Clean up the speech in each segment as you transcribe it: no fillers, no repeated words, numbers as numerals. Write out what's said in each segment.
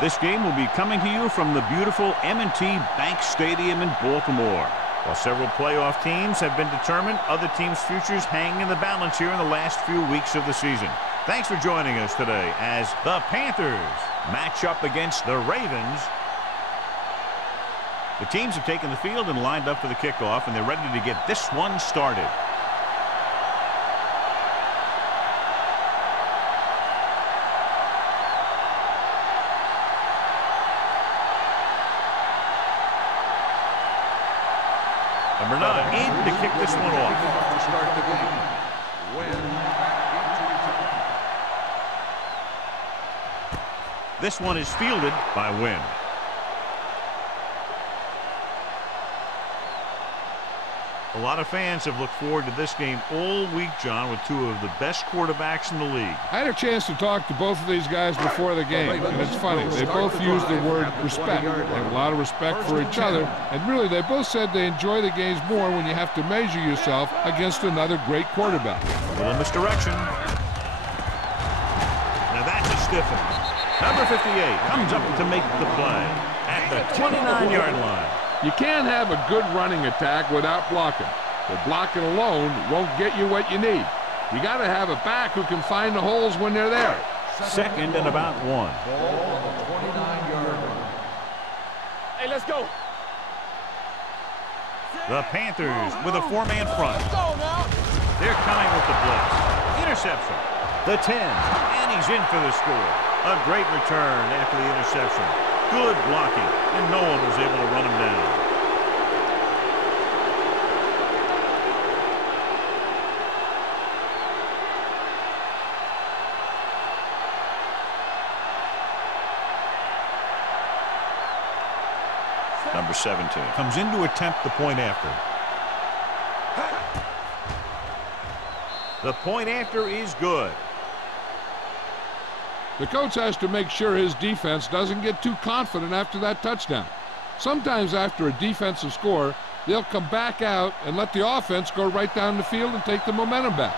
This game will be coming to you from the beautiful M&T Bank Stadium in Baltimore. While several playoff teams have been determined, other teams' futures hang in the balance here in the last few weeks of the season. Thanks for joining us today as the Panthers match up against the Ravens. The teams have taken the field and lined up for the kickoff, and they're ready to get this one started. Number 9 in to kick this one off. To start the game. This one is fielded by Wynn. A lot of fans have looked forward to this game all week, John, with two of the best quarterbacks in the league. I had a chance to talk to both of these guys before the game, and it's funny. They both use the word respect. They have a lot of respect for each other, and really they both said they enjoy the games more when you have to measure yourself against another great quarterback. A little misdirection. Now that's a stiff one. Number 58 comes up to make the play at the 29-yard line. You can't have a good running attack without blocking. But blocking alone won't get you what you need. You got to have a back who can find the holes when they're there. Second and about 1. Ball on the 29-yard line. Hey, let's go. The Panthers with a 4-man front. Let's go now. They're coming with the blitz. Interception. The 10, and he's in for the score. A great return after the interception. Good blocking, and no one was able to run him down. Number 17 comes in to attempt the point after. The point after is good. The coach has to make sure his defense doesn't get too confident after that touchdown. Sometimes after a defensive score, they'll come back out and let the offense go right down the field and take the momentum back.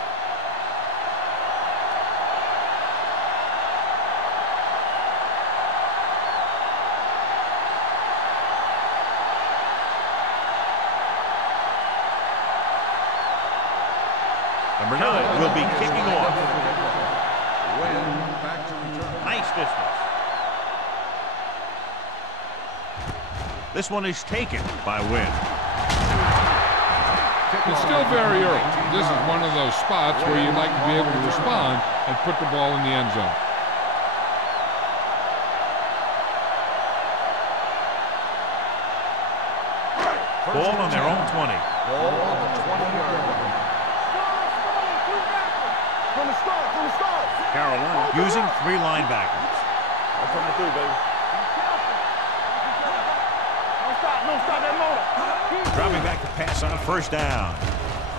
Number 9 will be kicking off. Back to return. Nice distance. This one is taken by Wynn. It's still very early. This is one of those spots where you'd like to be able to respond and put the ball in the end zone. Ball on their own 20. Ball on the 20-yard line. From the start. Carolina using 3 linebackers. I'm coming through, baby. Don't stop that motor. Dropping back to pass on first down.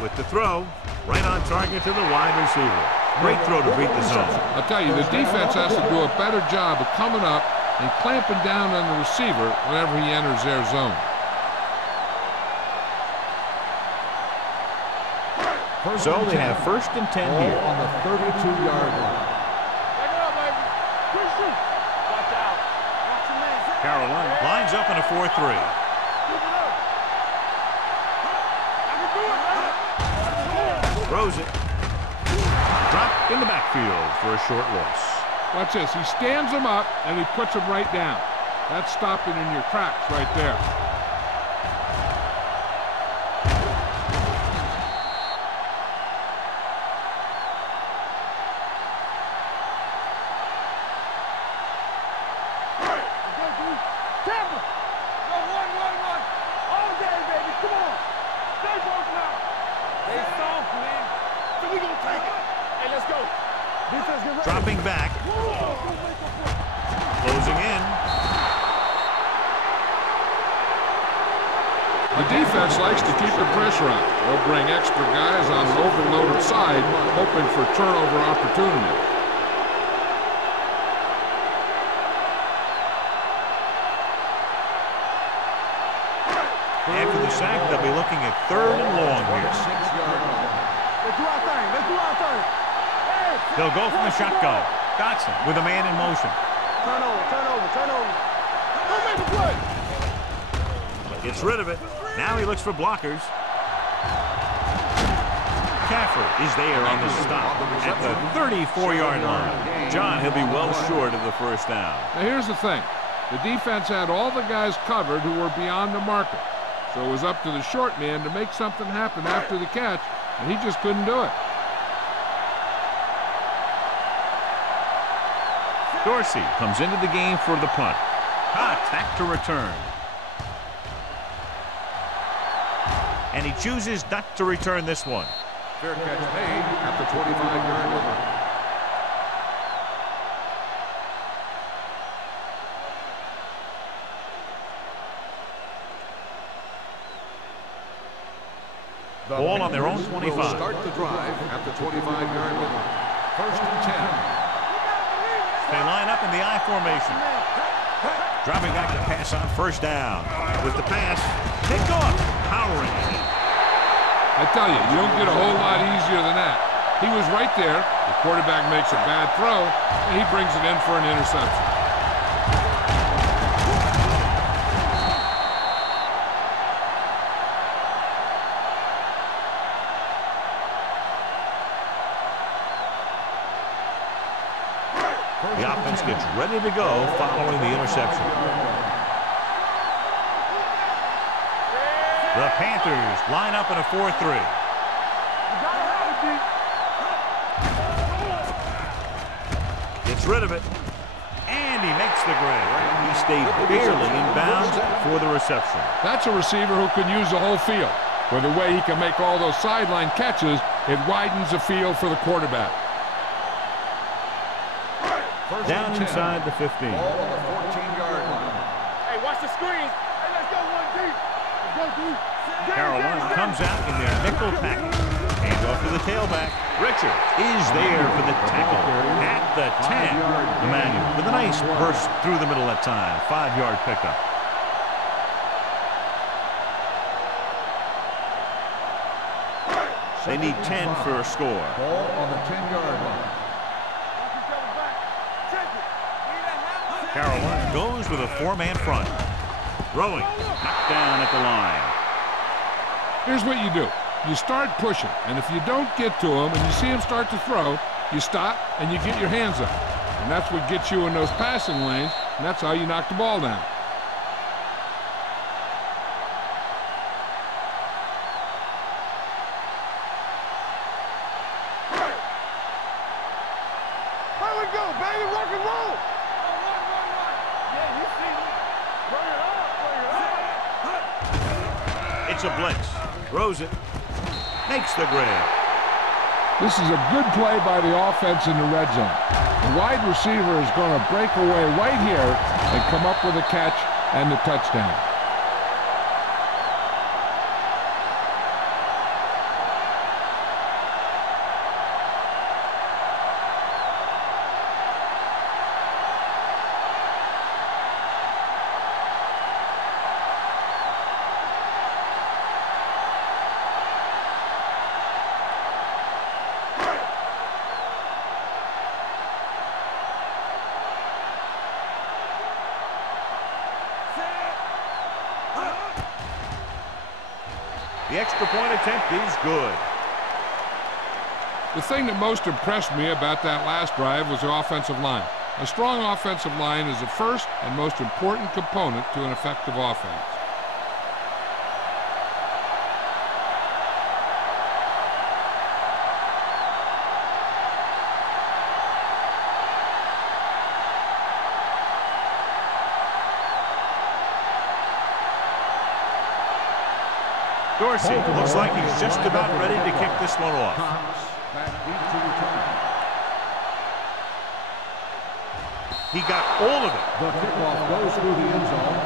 With the throw, right on target to the wide receiver. Great throw to beat the zone. I'll tell you, the defense has to do a better job of coming up and clamping down on the receiver whenever he enters their zone. So they have first and 10 here. On the 32-yard line. Back it up, baby. Quick shoot. Watch out. Watch your man. Carolina lines up in a 4-3. Keep it up. I can do it, man. Throws it. Dropped in the backfield for a short loss. Watch this. He stands him up and he puts him right down. That's stopping in your tracks right there. Dropping back. Closing in. The defense likes to keep the pressure on. They'll bring extra guys on an overloaded side, hoping for turnover opportunity. After the sack, they'll be looking at 3rd and long here. 6-yard line. Let's do our thing. Let's do our thing. Hey, They'll go from the shotgun. Dotson with a man in motion. Turnover. Don't make a play. Gets rid of it. Now he looks for blockers. Caffrey is there on the stop at the 34-yard line. John, he'll be well short of the first down. Now here's the thing. The defense had all the guys covered who were beyond the marker. So it was up to the short man to make something happen after the catch, and he just couldn't do it. Dorsey comes into the game for the punt. Contact to return. And he chooses not to return this one. Fair catch made at the 25-yard line. Ball on their own 25. Will start the drive at the 25-yard line. First and 10. They line up in the I formation. Dropping back to pass on first down. With the pass, picked off. Powering it. I tell you, you don't get a whole lot easier than that. He was right there. The quarterback makes a bad throw, and he brings it in for an interception. The offense gets ready to go following the interception. The Panthers line up in a 4-3. Gets rid of it. And he makes the grab. He stayed barely in bounds for the reception. That's a receiver who can use the whole field. For the way he can make all those sideline catches, it widens the field for the quarterback. Down inside the 15. Ball on the 14-yard line. Hey, watch the screens. Hey, let's go 1 deep. Let's go deep. Carolina comes out in their nickel package. Hands off to the tailback. Richard is there for the tackle at the 10. Emmanuel with a nice burst through the middle that time. 5-yard pickup. They need 10 for a score. Ball on the 10-yard line. Carolina goes with a 4-man front. Throwing, knocked down at the line. Here's what you do. You start pushing, and if you don't get to him and you see him start to throw, you stop and you get your hands up. And that's what gets you in those passing lanes, and that's how you knock the ball down. Here we go, baby. Rock and roll. Yeah, you see me. Bring it up. It's a blitz. Throws it. Makes the grab. This is a good play by the offense in the red zone. The wide receiver is going to break away right here and come up with a catch and the touchdown. The extra point attempt is good. The thing that most impressed me about that last drive was the offensive line. A strong offensive line is the first and most important component to an effective offense. Dorsey looks like he's just about ready to kick this one off. Back deep to return. He got all of it. The kickoff goes through the end zone.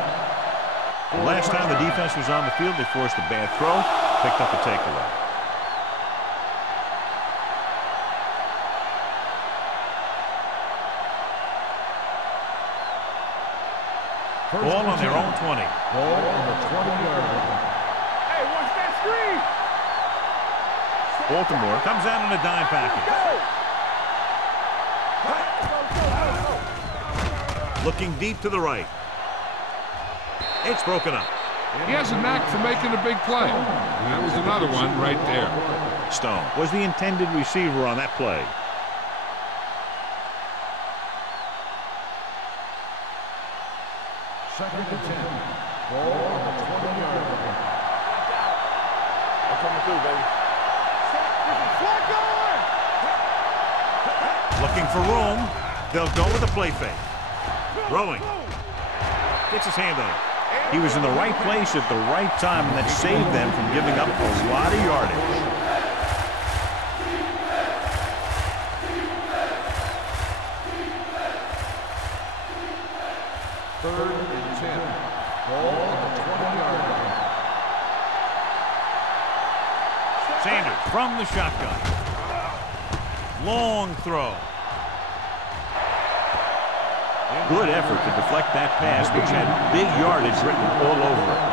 The last time the defense was on the field, they forced a bad throw, picked up a takeaway. Ball on their own 20. Ball on the 20-yard line. Hey, watch that screen. Baltimore comes out in a dime package. Looking deep to the right. It's broken up. He has a knack for making a big play. And that was another one right there. Stone was the intended receiver on that play. Second and 10. Ball on the 20-yard line. That's coming through, baby. Looking for room. They'll go with a play fake. Throwing. Gets his hand on it. He was in the right place at the right time, and that saved them from giving up a lot of yardage. Third and 10. Ball on the 20-yard line. Sanders from the shotgun. Long throw. Good effort to deflect that pass, which had big yardage written all over it.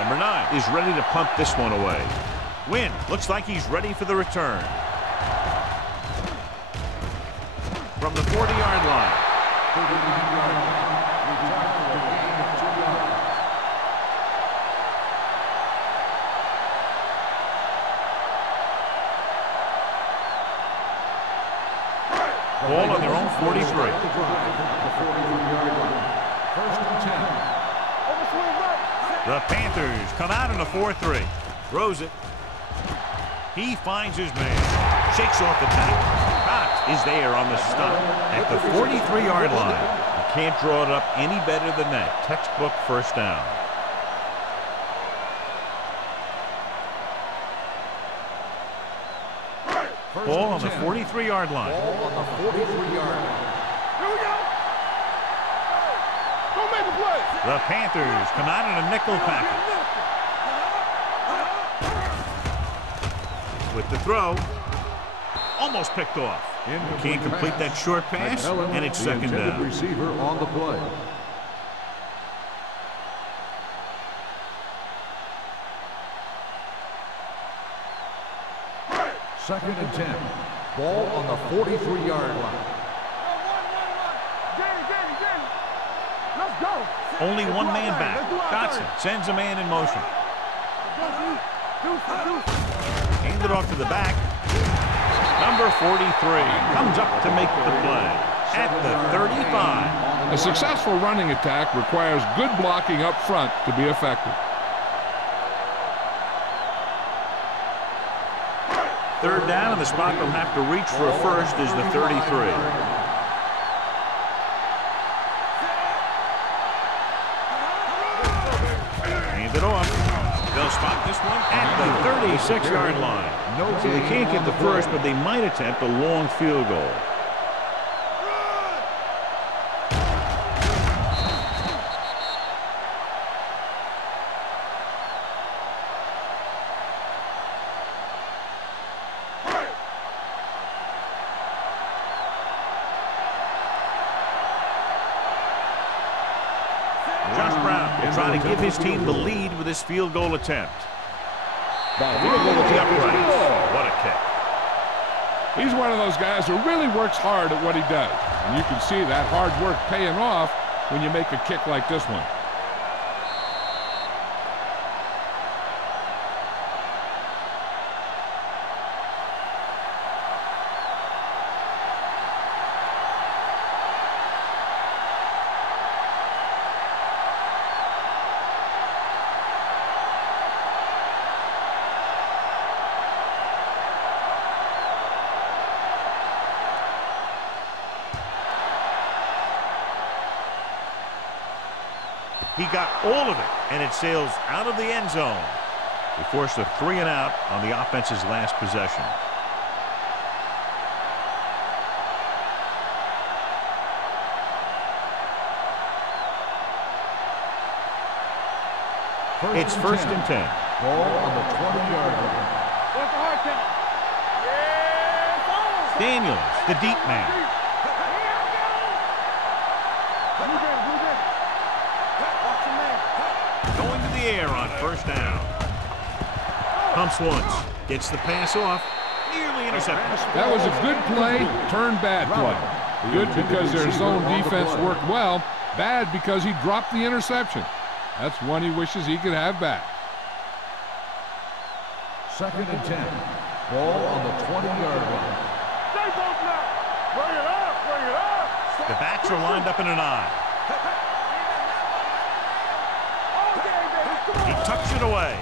Number 9 is ready to punt this one away. Wynn looks like he's ready for the return. From the 40-yard line. Ball on their own 43. First and 10. The Panthers come out in a 4-3. Throws it. He finds his man. Shakes off the tackle. Cox is there on the stop at the 43-yard line. You can't draw it up any better than that. Textbook first down. Ball on the 43-yard line. Ball on the 43-yard line. Here we go. Go make a play. The Panthers come out in a nickel package. With the throw. Almost picked off. Can't complete that short pass, and it's second down. Receiver on the play. Second and 10. Ball on the 43-yard line. Let's go. Only one man back. Dotson sends a man in motion. Hand it off to the back. Number 43 comes up to make the play at the 35. A successful running attack requires good blocking up front to be effective. Third down, and the spot they'll have to reach for a first is the 33. Hand it off. They'll spot this one at the 36-yard line. So they can't get the first, but they might attempt a long field goal. Josh Brown will try to give his team the lead with his field goal attempt. Field goal at the upright. What a kick. He's one of those guys who really works hard at what he does. And you can see that hard work paying off when you make a kick like this one. He got all of it, and it sails out of the end zone. They forced a 3-and-out on the offense's last possession. It's first and 10. Ball on the 20-yard line. What's the hard count? Yeah, Daniels, the deep man. Blue game, blue game. Pumps once. Gets the pass off. Nearly intercepted. That was a good play, turned bad play. Good because their zone defense worked well. Bad because he dropped the interception. That's one he wishes he could have back. 2nd and 10. Ball on the 20-yard line. Stay both now. Bring it up. Bring it up. The backs are lined up in an eye. He tucks it away.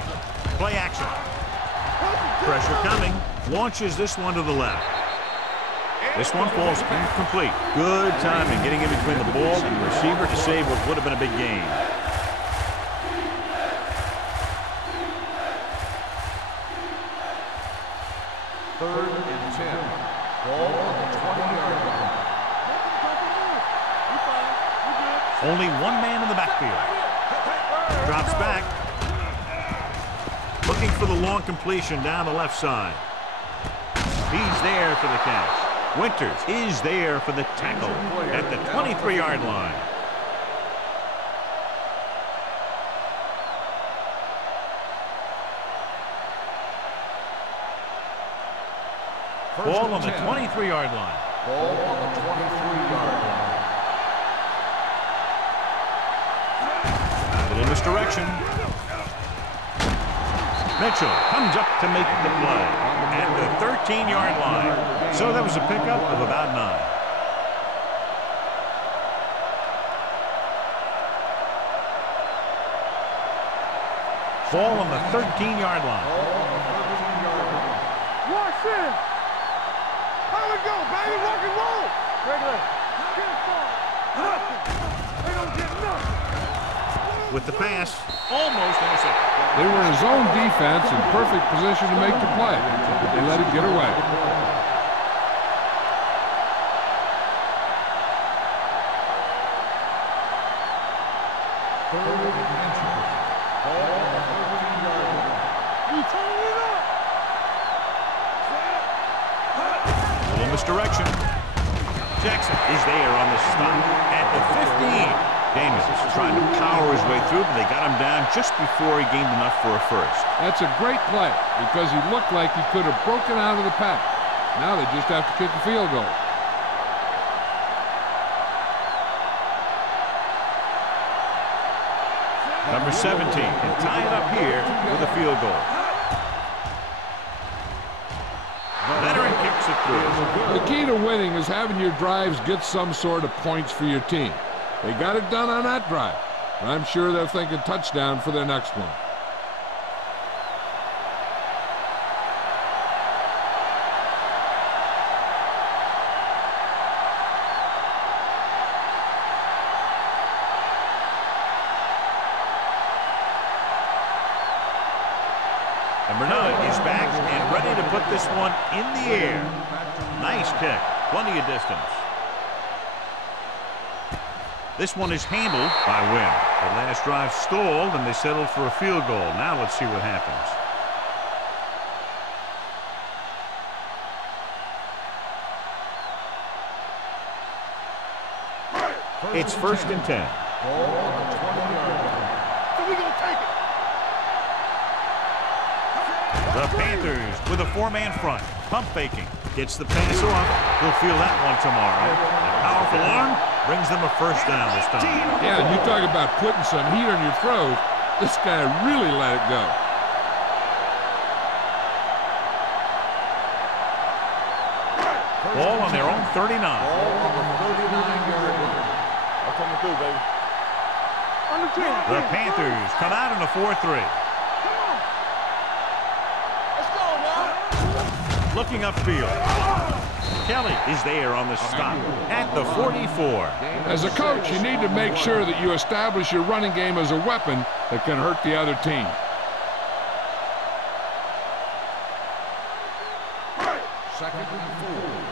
Play action. Pressure coming. Launches this one to the left. This one falls incomplete. Good timing getting in between the ball and the receiver to save what would have been a big gain. Third and 10. Ball on the 20-yard line. Only one man in the backfield. Drops back. Looking for the long completion down the left side. He's there for the catch. Winters is there for the tackle at the 23-yard line. Ball on the 23-yard line. Ball on the 23-yard line. In this direction. Mitchell comes up to make the play at the 13-yard line. So that was a pickup of about 9. Ball on the 13-yard line. Watch in. How we go, baby? Rock and roll. Regular. They don't get nothing. With the pass, almost intercepted. They were in zone defense in perfect position to make the play, but they let it get away. In this direction. Jackson is there on the stop at the 15. Davis trying to power his way through, but they got him down just before he gained enough for a first. That's a great play because he looked like he could have broken out of the pack. Now they just have to kick a field goal. Number 17 can tie it up here with a field goal. Veteran kicks it through. The key to winning is having your drives get some sort of points for your team. They got it done on that drive, and I'm sure they're thinking touchdown for their next one. Number 9 is back and ready to put this one in the air. Nice kick. Plenty of distance. This one is handled by Wynn. The last drive stalled, and they settled for a field goal. Now let's see what happens. It's 1st and 10. Ball on the 20-yard line. So we gonna take it. The Panthers with a 4-man front. Pump faking. Gets the pass off. He'll feel that one tomorrow. A powerful arm brings them a first down this time. Yeah, you talk about putting some heat on your throws. This guy really let it go. Ball on their own 39. Ball on the 39-yard line. I'm coming through, baby. On the 10. The Panthers come out in a 4-3. Let's go now. Looking upfield. Kelly is there on the stop at the 44. As a coach, you need to make sure that you establish your running game as a weapon that can hurt the other team.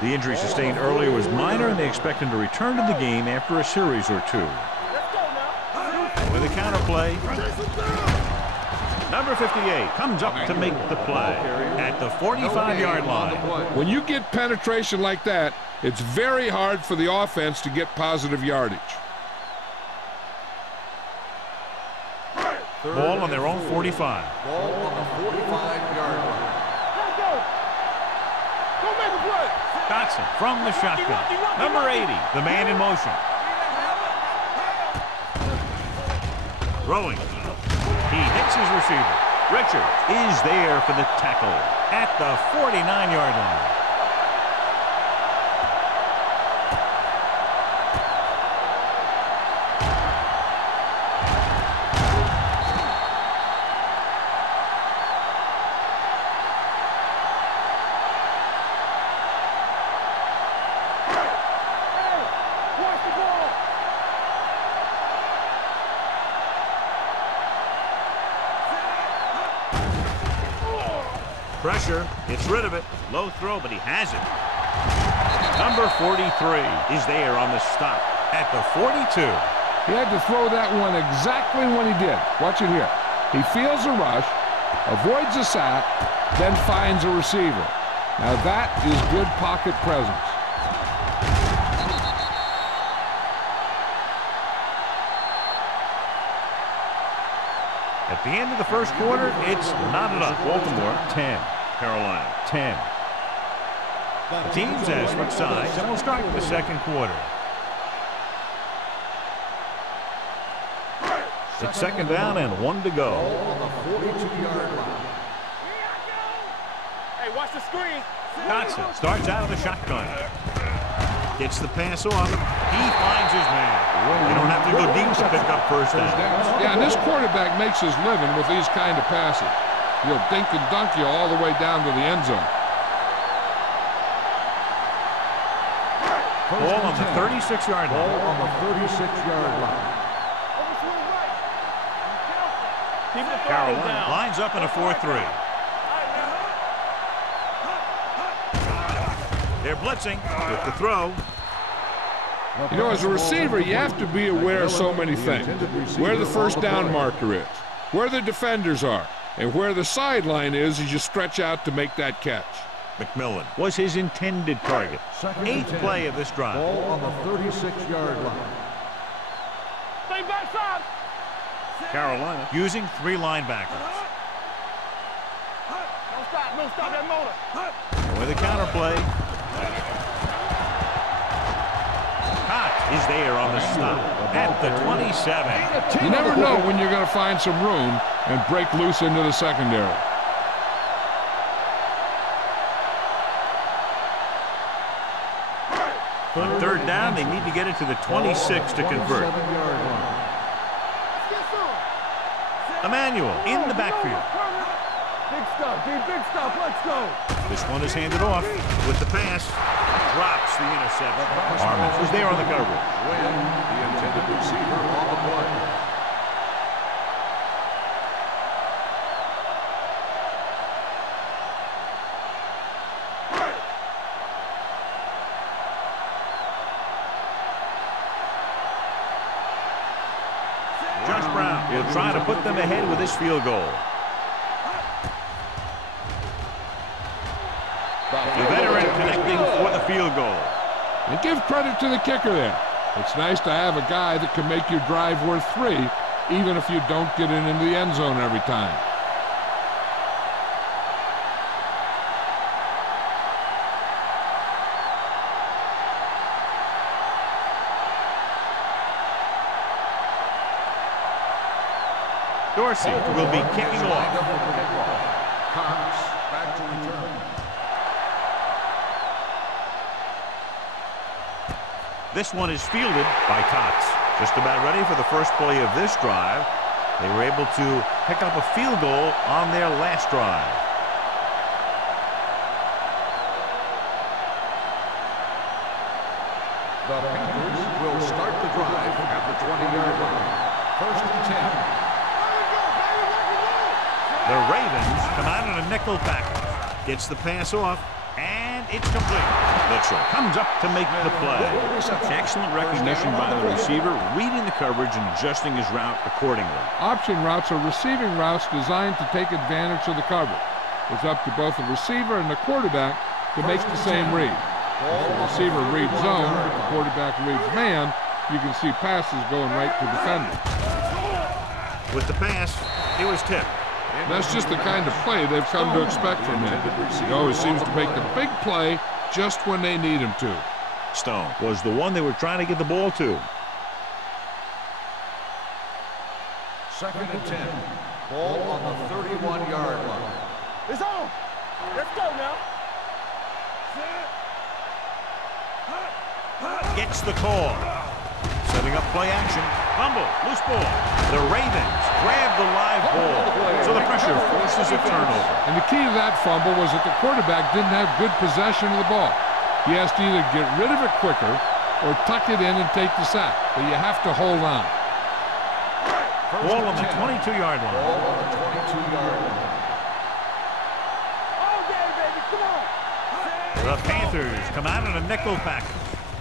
The injury sustained earlier was minor, and they expect him to return to the game after a series or 2. With a counterplay. Number 58 comes up to make the play at the 45-yard line. When you get penetration like that, it's very hard for the offense to get positive yardage. Ball on their own 45. Ball on the 45-yard Dotson from the shotgun. Number 80, the man in motion. Throwing. He hits his receiver. Richard is there for the tackle at the 49-yard line. Pressure, gets rid of it. Low throw, but he has it. Number 43 is there on the stop at the 42. He had to throw that one exactly when he did. Watch it here. He feels a rush, avoids a sack, then finds a receiver. Now that is good pocket presence. At the end of the first quarter, it's knotted up. Baltimore 10, Carolina 10. The teams have switched sides, and we'll start with the second quarter. It's second down and 1 to go. On the 42-yard line. Hey, watch the screen. Dotson starts out of the shotgun. Gets the pass off. He finds his man. They don't have to go deep to pick up first down. Yeah, and this quarterback makes his living with these kind of passes. He'll dink and dunk you all the way down to the end zone. Ball on the 36-yard line. Ball on the 36-yard line. Carolina lines up in a 4-3. They're blitzing with the throw. You know, as a receiver, you have to be aware of so many things. Where the first down marker is, where the defenders are, and where the sideline is as you stretch out to make that catch. McMillan was his intended target. 8th play of this drive. Ball on the 36-yard line. Stay backside. Carolina using 3 linebackers. No stop that motor. With a counter play. Cox is there on the stop at the 27. You never know when you're going to find some room and break loose into the secondary. On third down, they need to get it to the 26 to convert. Emmanuel in the backfield. Big stop, dude. Big stop. Let's go. This one is handed off with the pass. Drops the interception. Armand was there on the coverage. When the intended receiver on the play. Josh Brown will try to put them ahead with this field goal. The veteran connecting for the field goal. And give credit to the kicker there. It's nice to have a guy that can make your drive worth 3, even if you don't get it into the end zone every time. Dorsey will be kicking off. Cox back to return. This one is fielded by Cox. Just about ready for the first play of this drive. They were able to pick up a field goal on their last drive. The Panthers will start the drive at the 20-yard line. First and 10. The Ravens come out in a nickel package. Gets the pass off, and it's complete. Mitchell comes up to make the play. Excellent recognition by the receiver, reading the coverage and adjusting his route accordingly. Option routes are receiving routes designed to take advantage of the coverage. It's up to both the receiver and the quarterback to make the same read. If the receiver reads zone, if the quarterback reads man, you can see passes going right to defenders. With the pass, it was tipped. That's just the kind of play they've come to expect from him. He always seems to make the big play just when they need him to. Stone was the one they were trying to get the ball to. 2nd and 10. Ball on the 31-yard line. It's on. Let's go now. Gets the call. Setting up play action. Fumble. Loose ball. The Ravens grab the live ball. So the pressure forces a turnover. And the key to that fumble was that the quarterback didn't have good possession of the ball. He has to either get rid of it quicker or tuck it in and take the sack. But you have to hold on. Ball on the 22-yard line. Ball on the 22-yard line. Okay, baby, come on. The Panthers come out in a nickel package.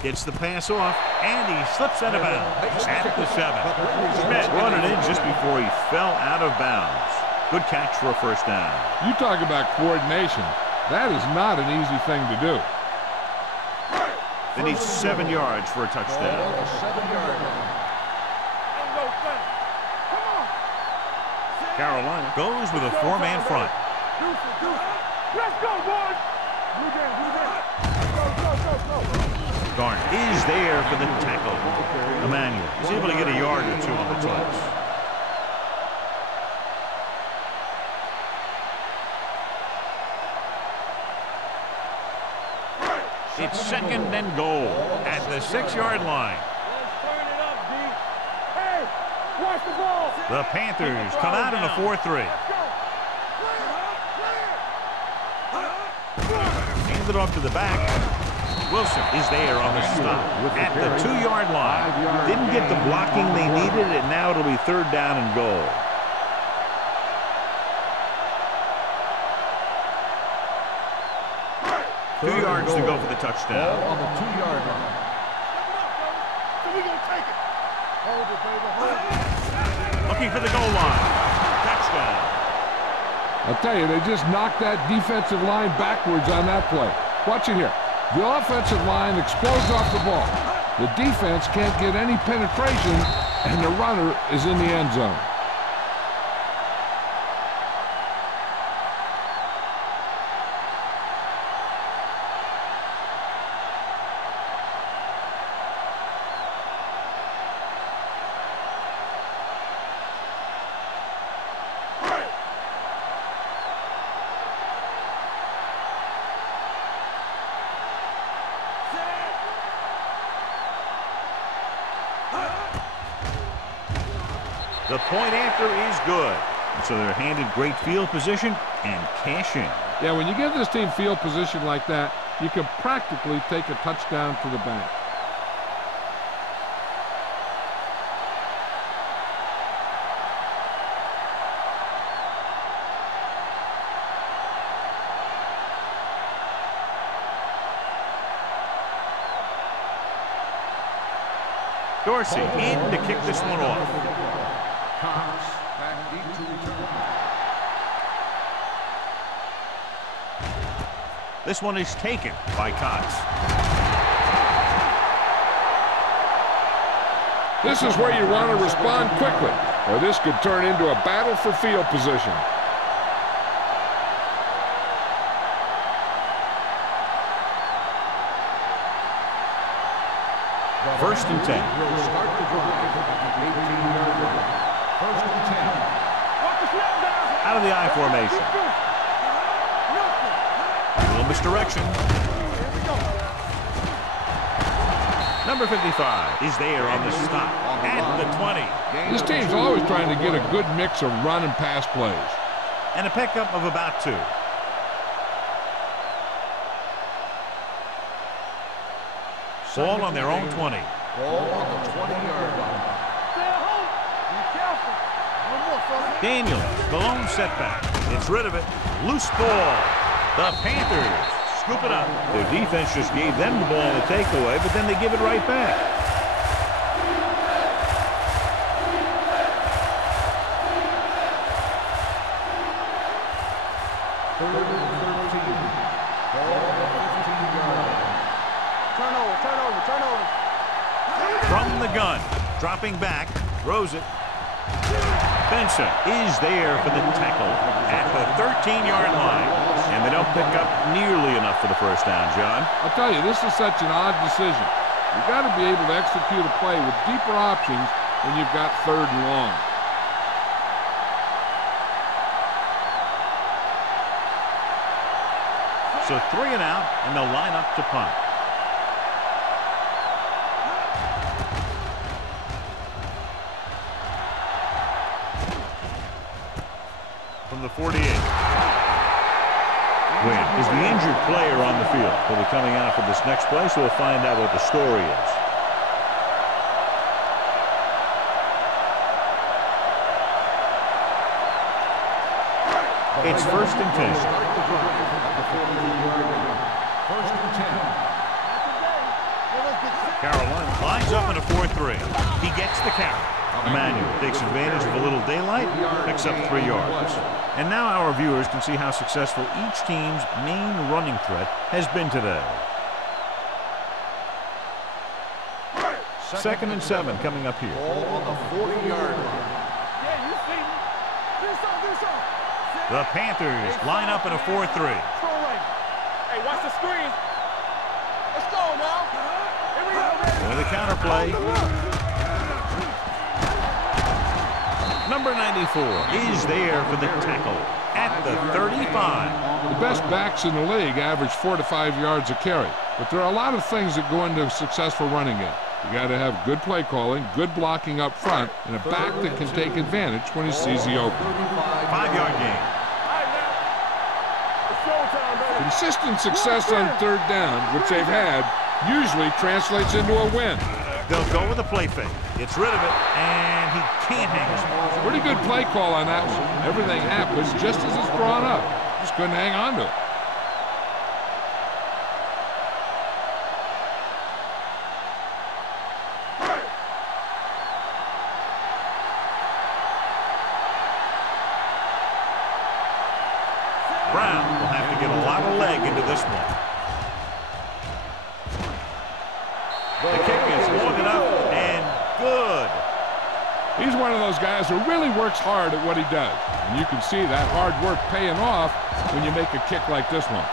Gets the pass off, and he slips out of bounds at the 7. Schmidt brought it in just before he fell out of bounds. Good catch for a first down. You talk about coordination. That is not an easy thing to do. They need 7 yards for a Ball touchdown. on the 7-yard line. Ain't no thing. Come on. Carolina goes with a 4-man front. Deuce it, deuce it. Let's go, boys. Blue game, blue game. Go. Garner is there for the tackle. Emmanuel is able to get a yard or 2 on the toss. It's 2nd and goal at the 6-yard line. Let's turn it up, D. Hey, watch the ball. The Panthers come out in a 4-3. Let's go. Handed off to the back. Wilson is there on the stop at the 2-yard line. Didn't get the blocking they needed, and now it'll be 3rd down and goal. Two yards to go for the touchdown. Ball on the 2-yard line. So we gonna take it. Hold it, baby. Hold it. Looking for the goal line. Touchdown. I'll tell you, they just knocked that defensive line backwards on that play. Watch it here. The offensive line explodes off the ball. The defense can't get any penetration, and the runner is in the end zone. The point after is good. And so they're handed great field position and cash in. Yeah, when you give this team field position like that, you can practically take a touchdown to the bank. Dorsey in to kick this one off. Cox back deep to return. This one is taken by Cox. This is where you want to respond quickly, or this could turn into a battle for field position. First and 10. Will start the drive at the 18-yard line. First and 10. Watch the snap down. Out of the I formation. A little misdirection. Here we go. Number 55 is there on the stop at the 20. This team's always trying to get a good mix of run and pass plays. And a pickup of about 2. Ball on their own 20. Ball on the 20-yard line. Stay at home. Be careful. One more, fella. Daniel, the lone setback. Gets rid of it. Loose ball. The Panthers scoop it up. Their defense just gave them the ball in the takeaway, but then they give it right back. Third and 13. Ball on the 15-yard line. Turnover. From the gun, dropping back, throws it. Benson is there for the tackle at the 13-yard line. And they don't pick up nearly enough for the first down, John. I'll tell you, this is such an odd decision. You've got to be able to execute a play with deeper options when you've got 3rd and long. So 3 and out, and they'll line up to punt. From the 48. Win is the injured player on the field. He'll be coming out for this next play, so we'll find out what the story is. It's 1st and 10. Carolina lines up in a 4-3. He gets the carry. Emmanuel takes advantage of a little daylight, picks up 3 yards. And now our viewers can see how successful each team's main running threat has been today. 2nd and 7 coming up here. Ball on the 40-yard line. Yeah, you see me. Do something. The Panthers line up in a 4-3. Strong right. Hey, watch the screen. Let's go now. Here we go, baby. With a counter play. Number 94 is there for the tackle at the 35. The best backs in the league average 4 to 5 yards a carry. But there are a lot of things that go into a successful running game. You got to have good play calling, good blocking up front, and a back that can take advantage when he sees the open. 5-yard gain. Consistent success on 3rd down, which they've had, usually translates into a win. They'll go with a play fake. Gets rid of it, and he can't hang his ball. Pretty good play call on that one. Everything happens just as it's drawn up. Just couldn't hang on to it. Brown will have to get a lot of leg into this one. The kick is long enough and good. He's one of those guys who really works hard at what he does. And you can see that hard work paying off when you make a kick like this one.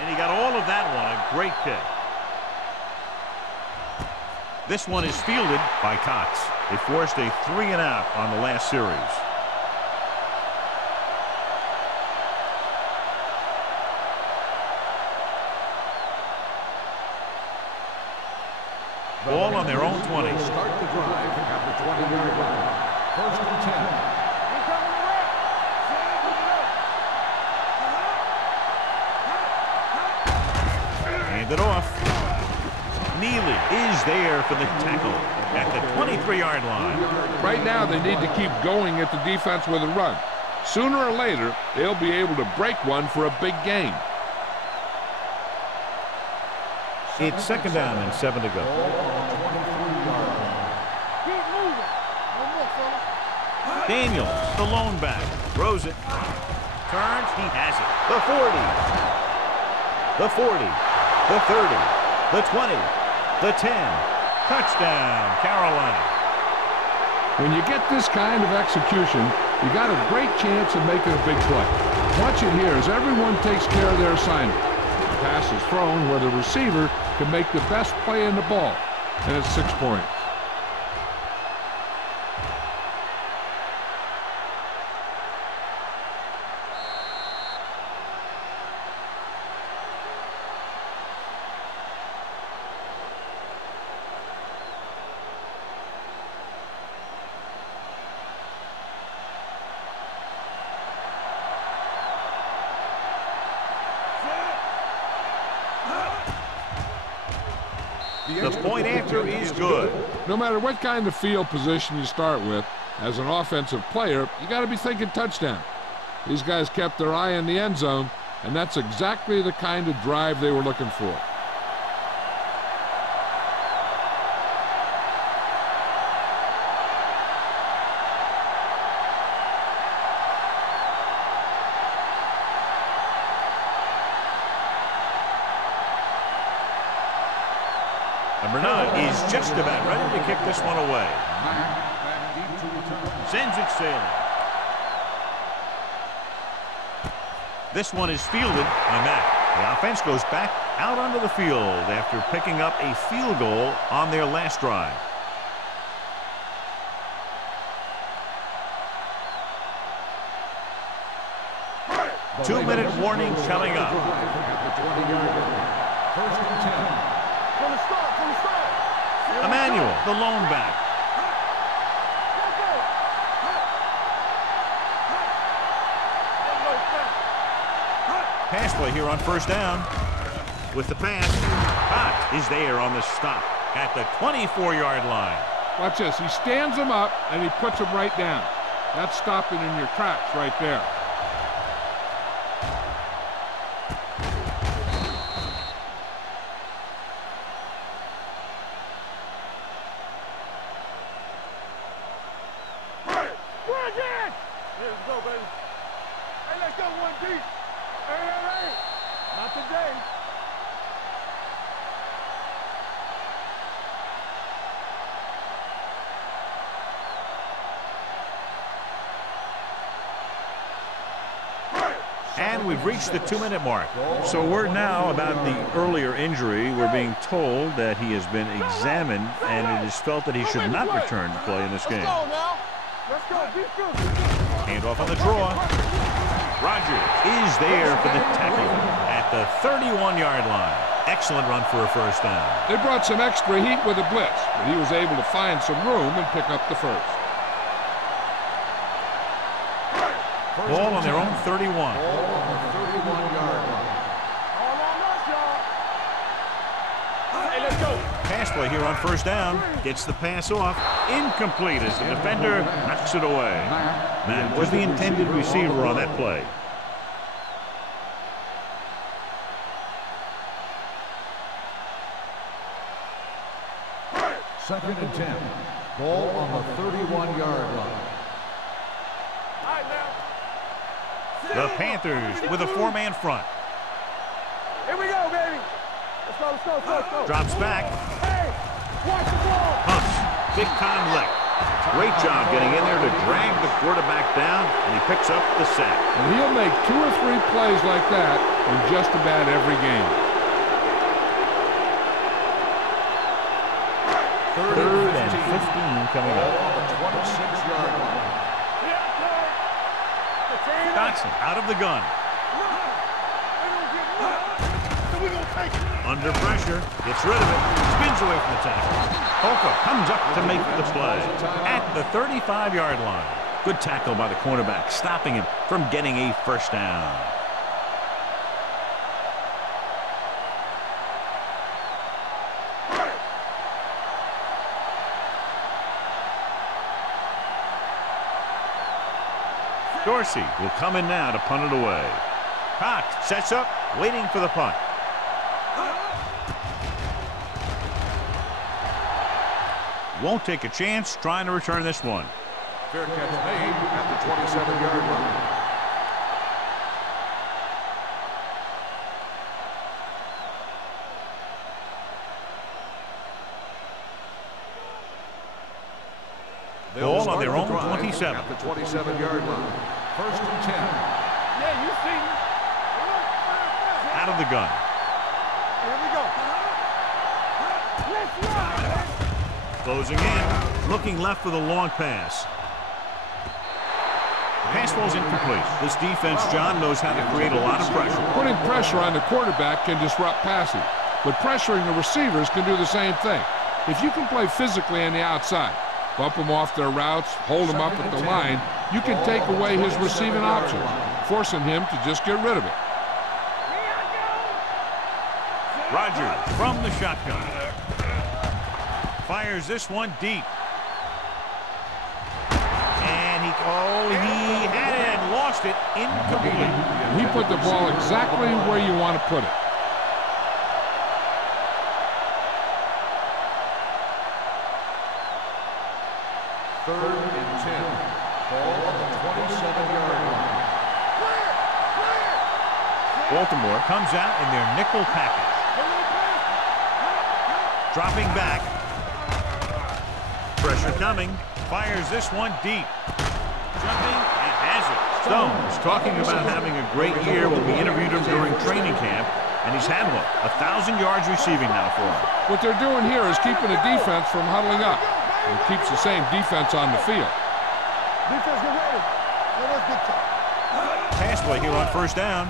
And he got all of that one. A great kick. This one is fielded by Cox. They forced a 3 and out on the last series. Ball on their own 20. Start the drive at the 20-yard line. 1st and 10. Hand it off. Neely is there for the tackle at the 23-yard line. Right now, they need to keep going at the defense with a run. Sooner or later, they'll be able to break one for a big gain. It's 2nd down and 7 to go. Keep moving. One more, fellas. Daniels, the lone back, throws it. Turns, he has it. The 40. The 40. The 30. The 20. The 10. Touchdown, Carolina. When you get this kind of execution, you got a great chance of making a big play. Watch it here as everyone takes care of their assignment. The pass is thrown where the receiver can make the best play in the ball, and it's 6 points. The point after is good. No matter what kind of field position you start with, as an offensive player, you got to be thinking touchdown. These guys kept their eye on the end zone, and that's exactly the kind of drive they were looking for. Number 9 is just about ready to kick this one away. Sends it sailing. This one is fielded, and that the offense goes back out onto the field after picking up a field goal on their last drive. Two-minute warning coming up. First and 10. From the start. Emmanuel, the lone back. Pass play here on first down. With the pass, Cott is there on the stop at the 24-yard line. Watch this. He stands him up, and he puts him right down. That's stopping in your tracks right there. Let's go, baby. Hey, let's go one deep. Hey. Not today. And we've reached the 2-minute mark. So word now about the earlier injury. We're being told that he has been examined, and it is felt that he should not return to play in this game. Let's go now. Let's go. Handoff on the draw. Rogers is there for the tackle at the 31-yard line. Excellent run for a first down. They brought some extra heat with a blitz, but he was able to find some room and pick up the first. Ball on their own 31. Ball on the 31-yard line. All on us, y'all. Hey, let's go. Pass play here on first down. Gets the pass off. Incomplete as the defender knocks it away. That was the intended receiver on that play. Second and 10. Ball on the 31-yard line. All right, now. The Panthers with a 4-man front. Here we go, baby. Let's go. Drops back. Hey, watch the ball. Pumps. Big time lick. Great job getting in there to drag the quarterback down, and he picks up the sack. And he'll make 2 or 3 plays like that in just about every game. Third and 15 coming up. On the 26-yard line. Dotson out of the gun. Under pressure, gets rid of it, spins away from the tackle. Holcomb comes up to make the play at the 35-yard line. Good tackle by the cornerback, stopping him from getting a first down. Dorsey will come in now to punt it away. Cox sets up, waiting for the punt. Won't take a chance trying to return this one. Fair catch made at the 27-yard line. Ball on their own 27. At the 27-yard line. First and 10. Yeah, you see. Out of the gun. Here we go. Let's run. Closing in. Looking left for the long pass. Pass ball's incomplete. This defense, John, knows how to create a lot of pressure. Putting pressure on the quarterback can disrupt passing, but pressuring the receivers can do the same thing. If you can play physically on the outside, bump them off their routes, hold them up at the line, you can take away his receiving options, forcing him to just get rid of it. Rogers from the shotgun. Fires this one deep. And he had it and lost it. Incomplete. He put the ball exactly where you want to put it. Third and 10. Ball on the 27-yard line. Baltimore comes out in their nickel package. Dropping back. Pressure coming. Fires this one deep. Jumping and has it. Stone is talking about having a great year when we interviewed him during training camp, and he's had one. 1,000 yards receiving now for him. What they're doing here is keeping the defense from huddling up. And it keeps the same defense on the field. Defense, get ready. Let's get to Pass play here on first down.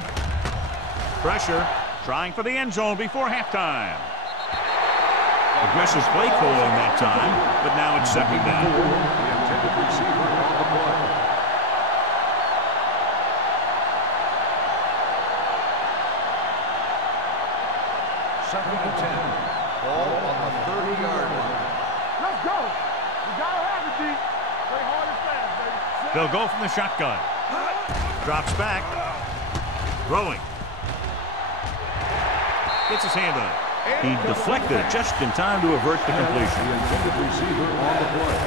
Pressure, trying for the end zone before halftime. Aggressive play calling that time, but now it's second down. The intended receiver on the play. Second and 10. Ball on the 30-yard line. Let's go. You gotta have it, D. Play hard and fast, baby. They'll go from the shotgun. Drops back. Throwing. Gets his hand on it. He deflected it just in time to avert the completion. The intended receiver on the play.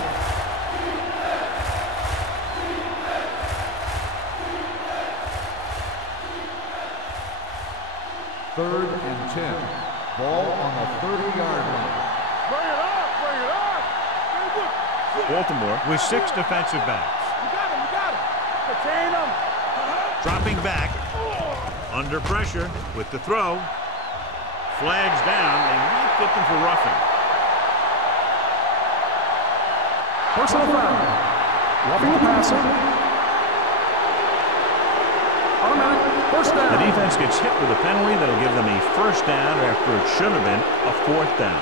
Third and 10. Ball on the 30-yard line. Bring it up, bring it up. Baltimore with 6 defensive backs. You got him, you got him. Contain him. Dropping back. Under pressure with the throw. Flags down. They might get them for roughing. Personal foul. Roughing the passer. Automatic first down. The defense gets hit with a penalty that'll give them a first down after it should have been a fourth down.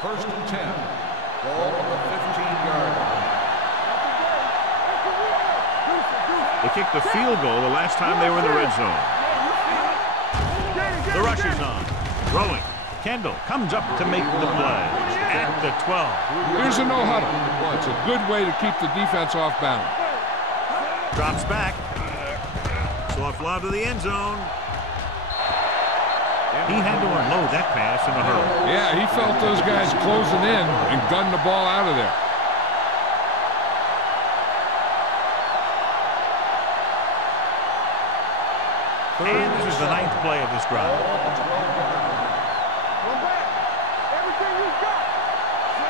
First and 10. Ball on the 15-yard line. They kicked the field goal the last time they were in the red zone. The rush is on. Throwing. Kendall comes up to make the play at the 12. Here's a no huddle. It's a good way to keep the defense off balance. Drops back. Soft lob to the end zone. He had to unload that pass in a hurry. Yeah, he felt those guys closing in and gunned the ball out of there. And this is the 9th play of this drive.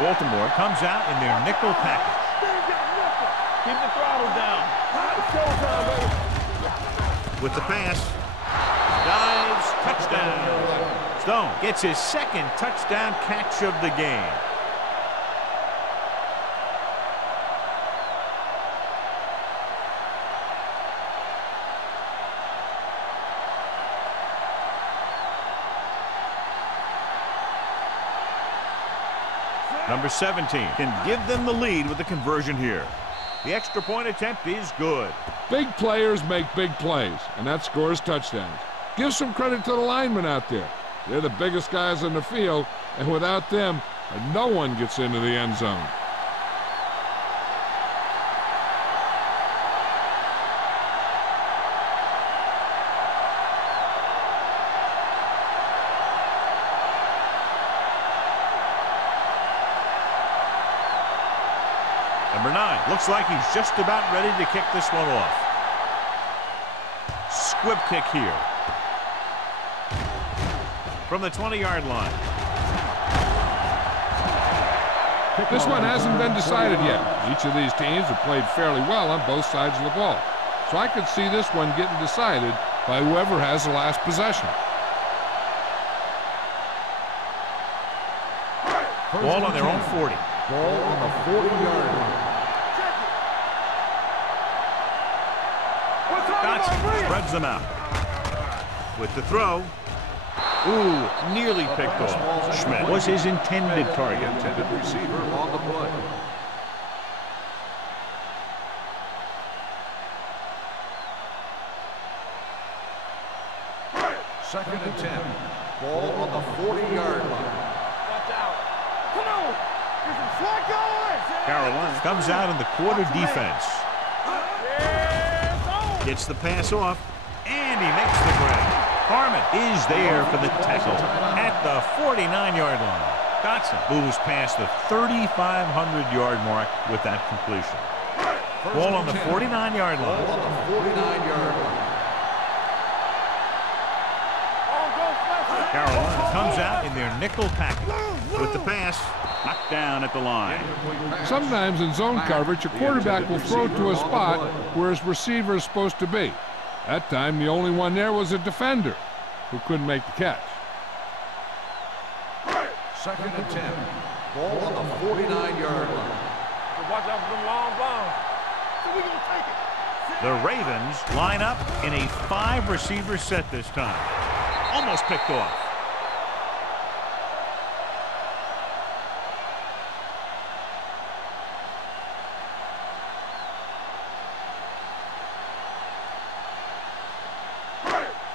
Baltimore comes out in their nickel package. Keep the throttle down. It's showtime, baby. With the pass. Dives. Touchdown. Stone gets his second touchdown catch of the game. Number 17 can give them the lead with the conversion here. The extra point attempt is good. Big players make big plays, and that scores touchdowns. Give some credit to the linemen out there. They're the biggest guys on the field, and without them, no one gets into the end zone. Number 9 looks like he's just about ready to kick this one off. Squib kick here. From the 20-yard line. This one hasn't been decided yet. Each of these teams have played fairly well on both sides of the ball. So I could see this one getting decided by whoever has the last possession. Ball on their own 40. Ball on the 40-yard line. Dotson spreads them out. With the throw. Ooh, nearly picked off. Schmidt was his intended target. Intended receiver on the play. Second and 10. Ball on the 40-yard line. Watch out. Come on. There's some slack going. Carolina comes out in the quarter defense. Gets the pass off, and he makes the grab. Harmon is there for the tackle at the 49-yard line. Dotson moves past the 3,500-yard mark with that completion. Ball on the 49-yard line. Ball on the 49-yard line. Carolina comes out in their nickel package with the pass knocked down at the line. Sometimes in zone coverage, a quarterback will throw to a spot where his receiver is supposed to be. That time, the only one there was a defender who couldn't make the catch. 2nd and 10. Ball on the 49-yard line. Watch out for them long bombs. So we gonna take it. The Ravens line up in a 5-receiver set this time. Almost picked off.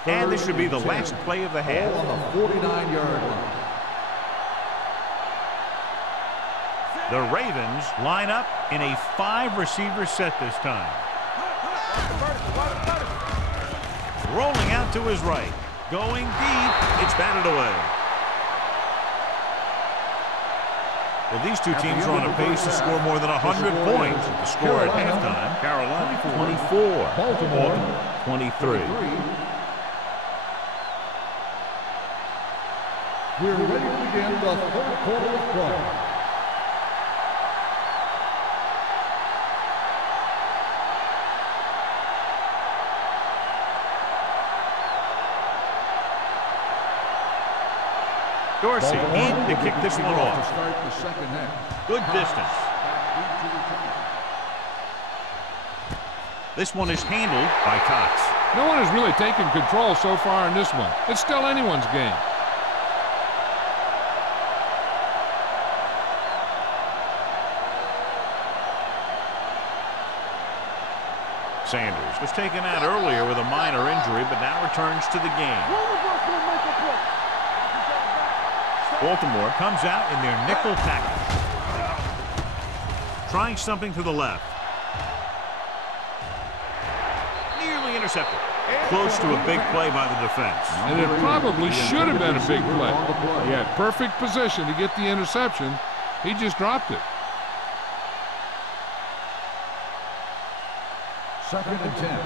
And this should be the last play of the half. Ball on the 49-yard line. The Ravens line up in a 5-receiver set this time. Rolling out to his right. Going deep. It's batted away. Well, these two teams are on a pace to score more than 100 points. The score at halftime, Carolina 24, Baltimore 23. We're ready to begin the 3rd quarter of play. Dorsey in to kick this one off. Start the second half. Good distance. This one is handled by Cox. No one has really taken control so far in this one. It's still anyone's game. Sanders was taken out earlier with a minor injury, but now returns to the game. Baltimore comes out in their nickel package. Trying something to the left. Nearly intercepted. Close to a big play by the defense. And it probably should have been a big play. He had perfect position to get the interception. He just dropped it. 2nd and 10.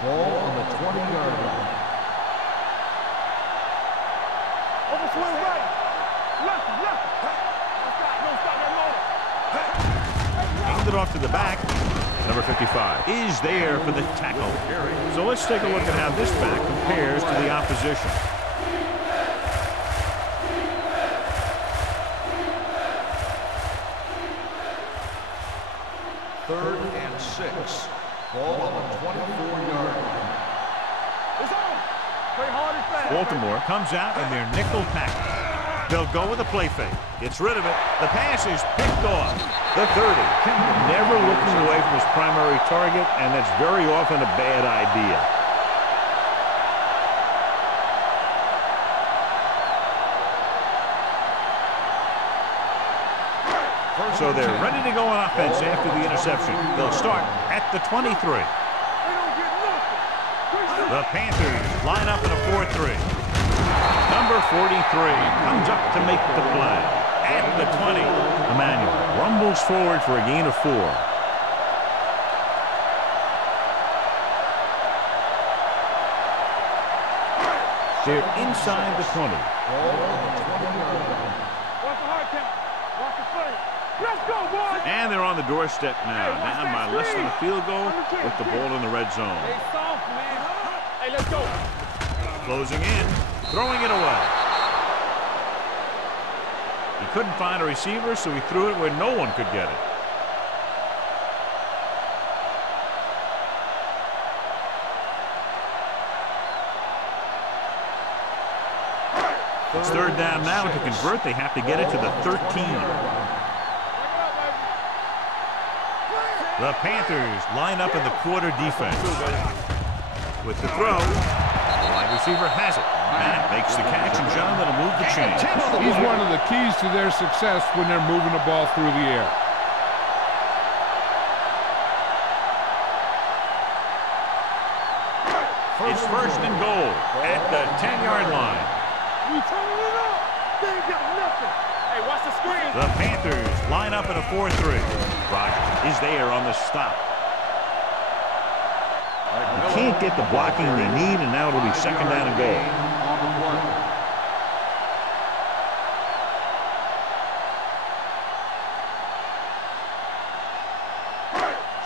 Ball on the 20-yard line. Over swing right. Left. Don't stop that motor. Handed off to the back. Number 55 is there for the tackle. So let's take a look at how this back compares to the opposition. Third and 6. Ball on the 24-yard line. It's on. Play hard and fast. Baltimore comes out in their nickel package. They'll go with a play fake. Gets rid of it. The pass is picked off. The 30. Never looking away from his primary target, and that's very often a bad idea. So they're ready to go on offense after the interception. They'll start at the 23. The Panthers line up in a 4-3. Number 43 comes up to make the play. At the 20, Emmanuel rumbles forward for a gain of 4. They're inside the 20. Let's go, boys! And they're on the doorstep now, down by less than a field goal with the ball in the red zone. Hey, soft, man. Hey, let's go. Closing in, throwing it away. He couldn't find a receiver, so he threw it where no one could get it. It's third down now. To convert, they have to get it to the 13. The Panthers line up in the quarter defense. With the throw, the wide receiver has it. Matt makes the catch, and John, that'll move the chain. He's one of the keys to their success when they're moving the ball through the air. It's first and goal at the 10-yard line. We turning it up. They ain't got nothing. Hey, watch the screen. The Panthers line up in a 4-3. Rogers is there on the stop. Can't get the blocking they need, and now it'll be second down and goal.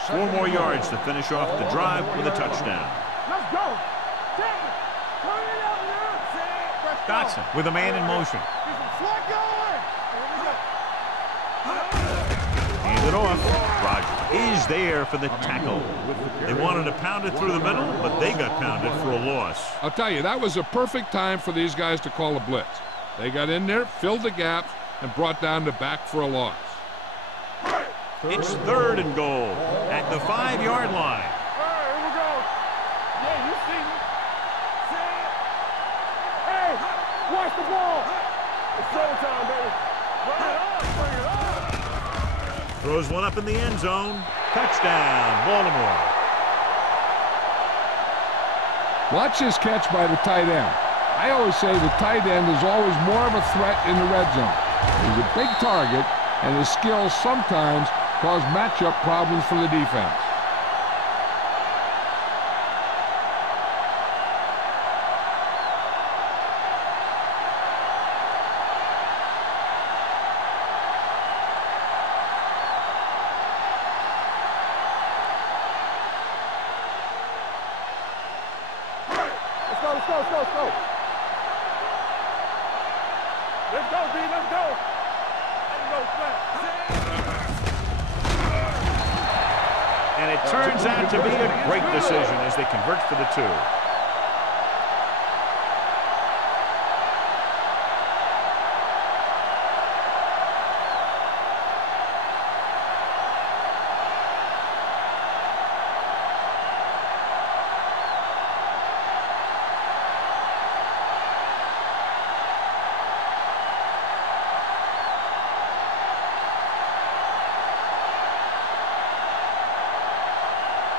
Four more yards to finish off the drive with a touchdown. Let's go. Turn it up now. Dotson with a man in motion. Flat going. Hand it off. Rogers is there for the tackle. They wanted to pound it through the middle, but they got pounded for a loss. I'll tell you, that was a perfect time for these guys to call a blitz. They got in there, filled the gaps, and brought down the back for a loss. It's third and goal at the 5-yard line. All right, here we go. Yeah, you see me. Hey, watch the ball. It's showtime, baby. Bring it up. Throws one up in the end zone. Touchdown, Baltimore. Watch this catch by the tight end. I always say the tight end is always more of a threat in the red zone. He's a big target, and his skills sometimes cause matchup problems for the defense. Let's go. Let's go, B, let's go. Let's go, And it turns out to be a great decision as they convert for the 2.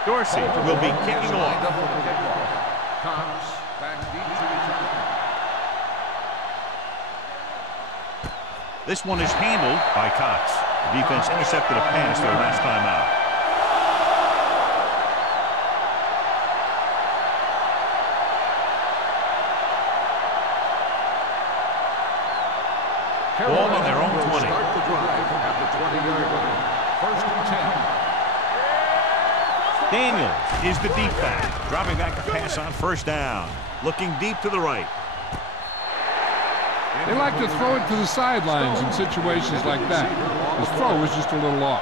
Dorsey will be kicking off. This one is handled by Cox. The defense intercepted a pass their last time out. Ball on their own 20. Start the drive at the 20-yard line. First and 10. Daniels is the deep back, dropping back to pass on first down. Looking deep to the right. They like to throw it to the sidelines in situations like that. His throw was just a little off.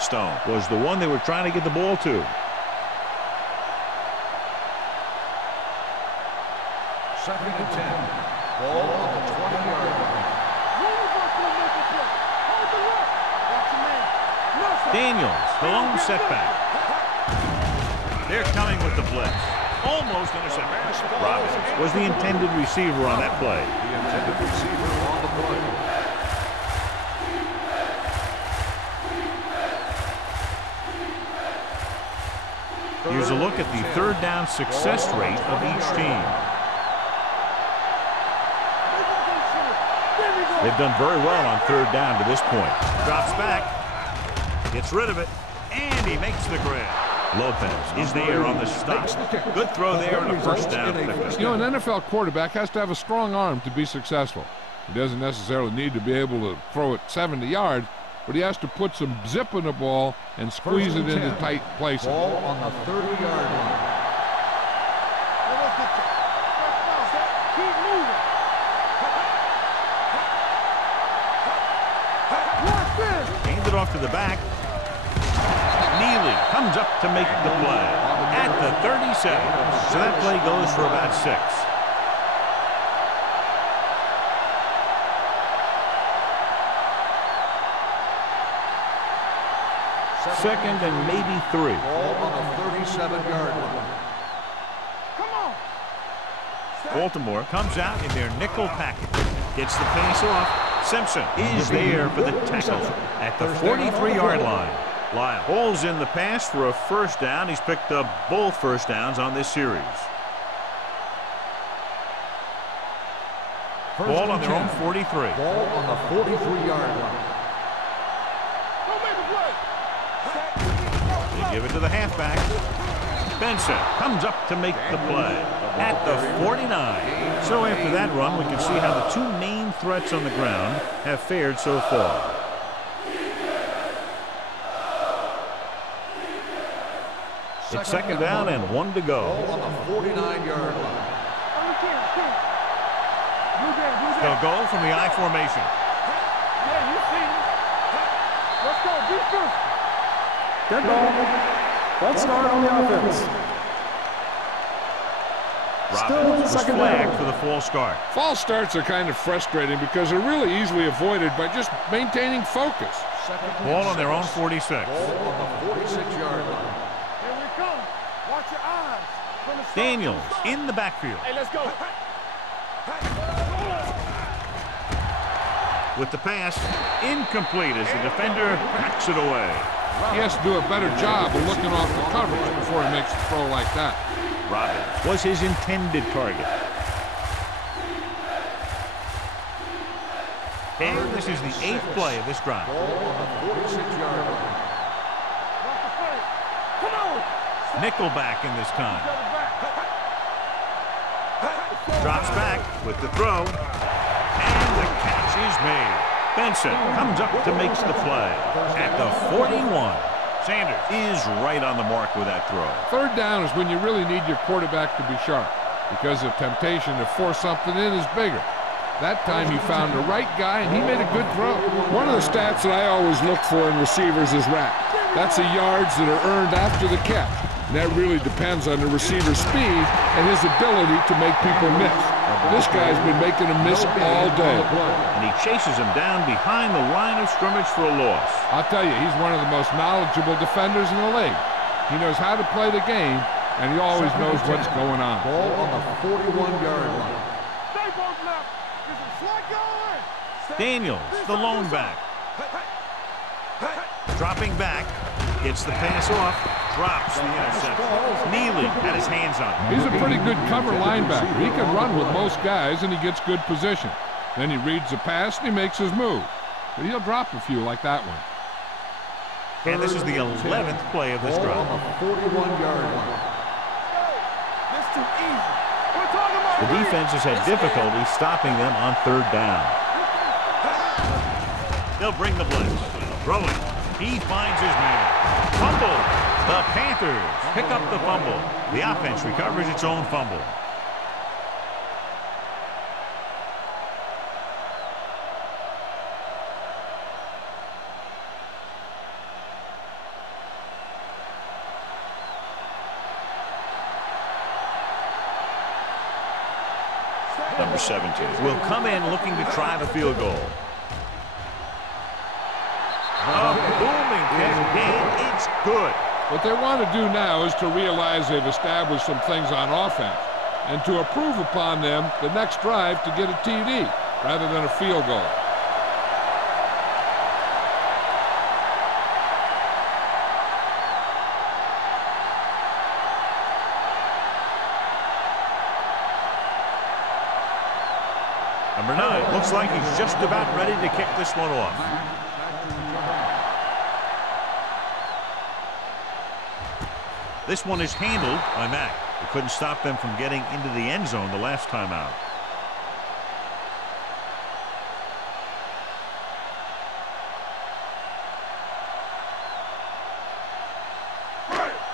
Stone was the one they were trying to get the ball to. Second and 10. Ball on the 20-yard line. Daniels, the lone setback. They're coming with the blitz. Almost intercepted. Robbins was the intended receiver on that play. The intended receiver on the play. Here's a look at the third down success rate of each team. They've done very well on third down to this point. Drops back, gets rid of it, and he makes the grab. Lopez is there on the stop. Good throw there and a first down. You know, an NFL quarterback has to have a strong arm to be successful. He doesn't necessarily need to be able to throw it 70 yards, but he has to put some zip in the ball and squeeze it into tight places. Ball on the 30-yard line. Keep moving. Watch this. Hands it off to the back. Neely comes up to make the play at the 37. So that play goes for about 6. Second and maybe 3. Ball on the 37-yard line. Come on. Baltimore comes out in their nickel package. Gets the pass off. Simpson is there for the tackle at the 43-yard line. Lyle hauls in the pass for a first down. He's picked up both first downs on this series. Ball on their own 43. Ball on the 43-yard line. They give it to the halfback. Benson comes up to make the play at the 49. So after that run, we can see how the two main threats on the ground have fared so far. It's second down and 1 to go. Ball on the 49-yard line. They'll go from the I formation. Yeah, you see me. Let's go, defense. Dead ball. Let's start on the offense. Robbins was second flagged down. for the false start. False starts are kind of frustrating because they're really easily avoided by just maintaining focus. Ball on their own 46. Ball on the 46-yard line. Here we come. Watch your eyes. From the start, Daniels from the start. in the backfield. Hey, let's go. With the pass, incomplete as the defender backs it away. He has to do a better job of looking off the coverage before he makes a throw like that. Robbins was his intended target. And this is the 8th play of this drive. Ball on the 46-yard line. Watch the play. Come on. Nickelback in this time. Drops back with the throw. And the catch is made. Benson comes up to make the play at the 41. Sanders is right on the mark with that throw. Third down is when you really need your quarterback to be sharp because the temptation to force something in is bigger. That time he found the right guy and he made a good throw. One of the stats that I always look for in receivers is RAP. That's the yards that are earned after the catch. And that really depends on the receiver's speed and his ability to make people miss. This guy's been making them miss all day. And he chases him down behind the line of scrimmage for a loss. I'll tell you, he's one of the most knowledgeable defenders in the league. He knows how to play the game, and he always knows what's going on. Ball on the 41-yard line. Stay both left. This is slide going. Daniels, the lone back. Dropping back, gets the pass off, drops the interception. Neely had his hands on it. He's a pretty good cover linebacker. He can run with most guys, and he gets good position. Then he reads the pass, and he makes his move. But he'll drop a few like that one. And this is the 11th play of this Ball drive. on the 41-yard line. That's too easy. We're talking about The defense has had difficulty stopping them on third down. They'll bring the blitz. Throwing. He finds his man. Fumble. The Panthers pick up the fumble. The offense recovers its own fumble. Number 17 will come in looking to try the field goal. A booming kick, and it's good. What they want to do now is to realize they've established some things on offense and to improve upon them the next drive to get a TD rather than a field goal. Number 9 looks like he's just about ready to kick this one off. This one is handled by Mack. It couldn't stop them from getting into the end zone the last time out.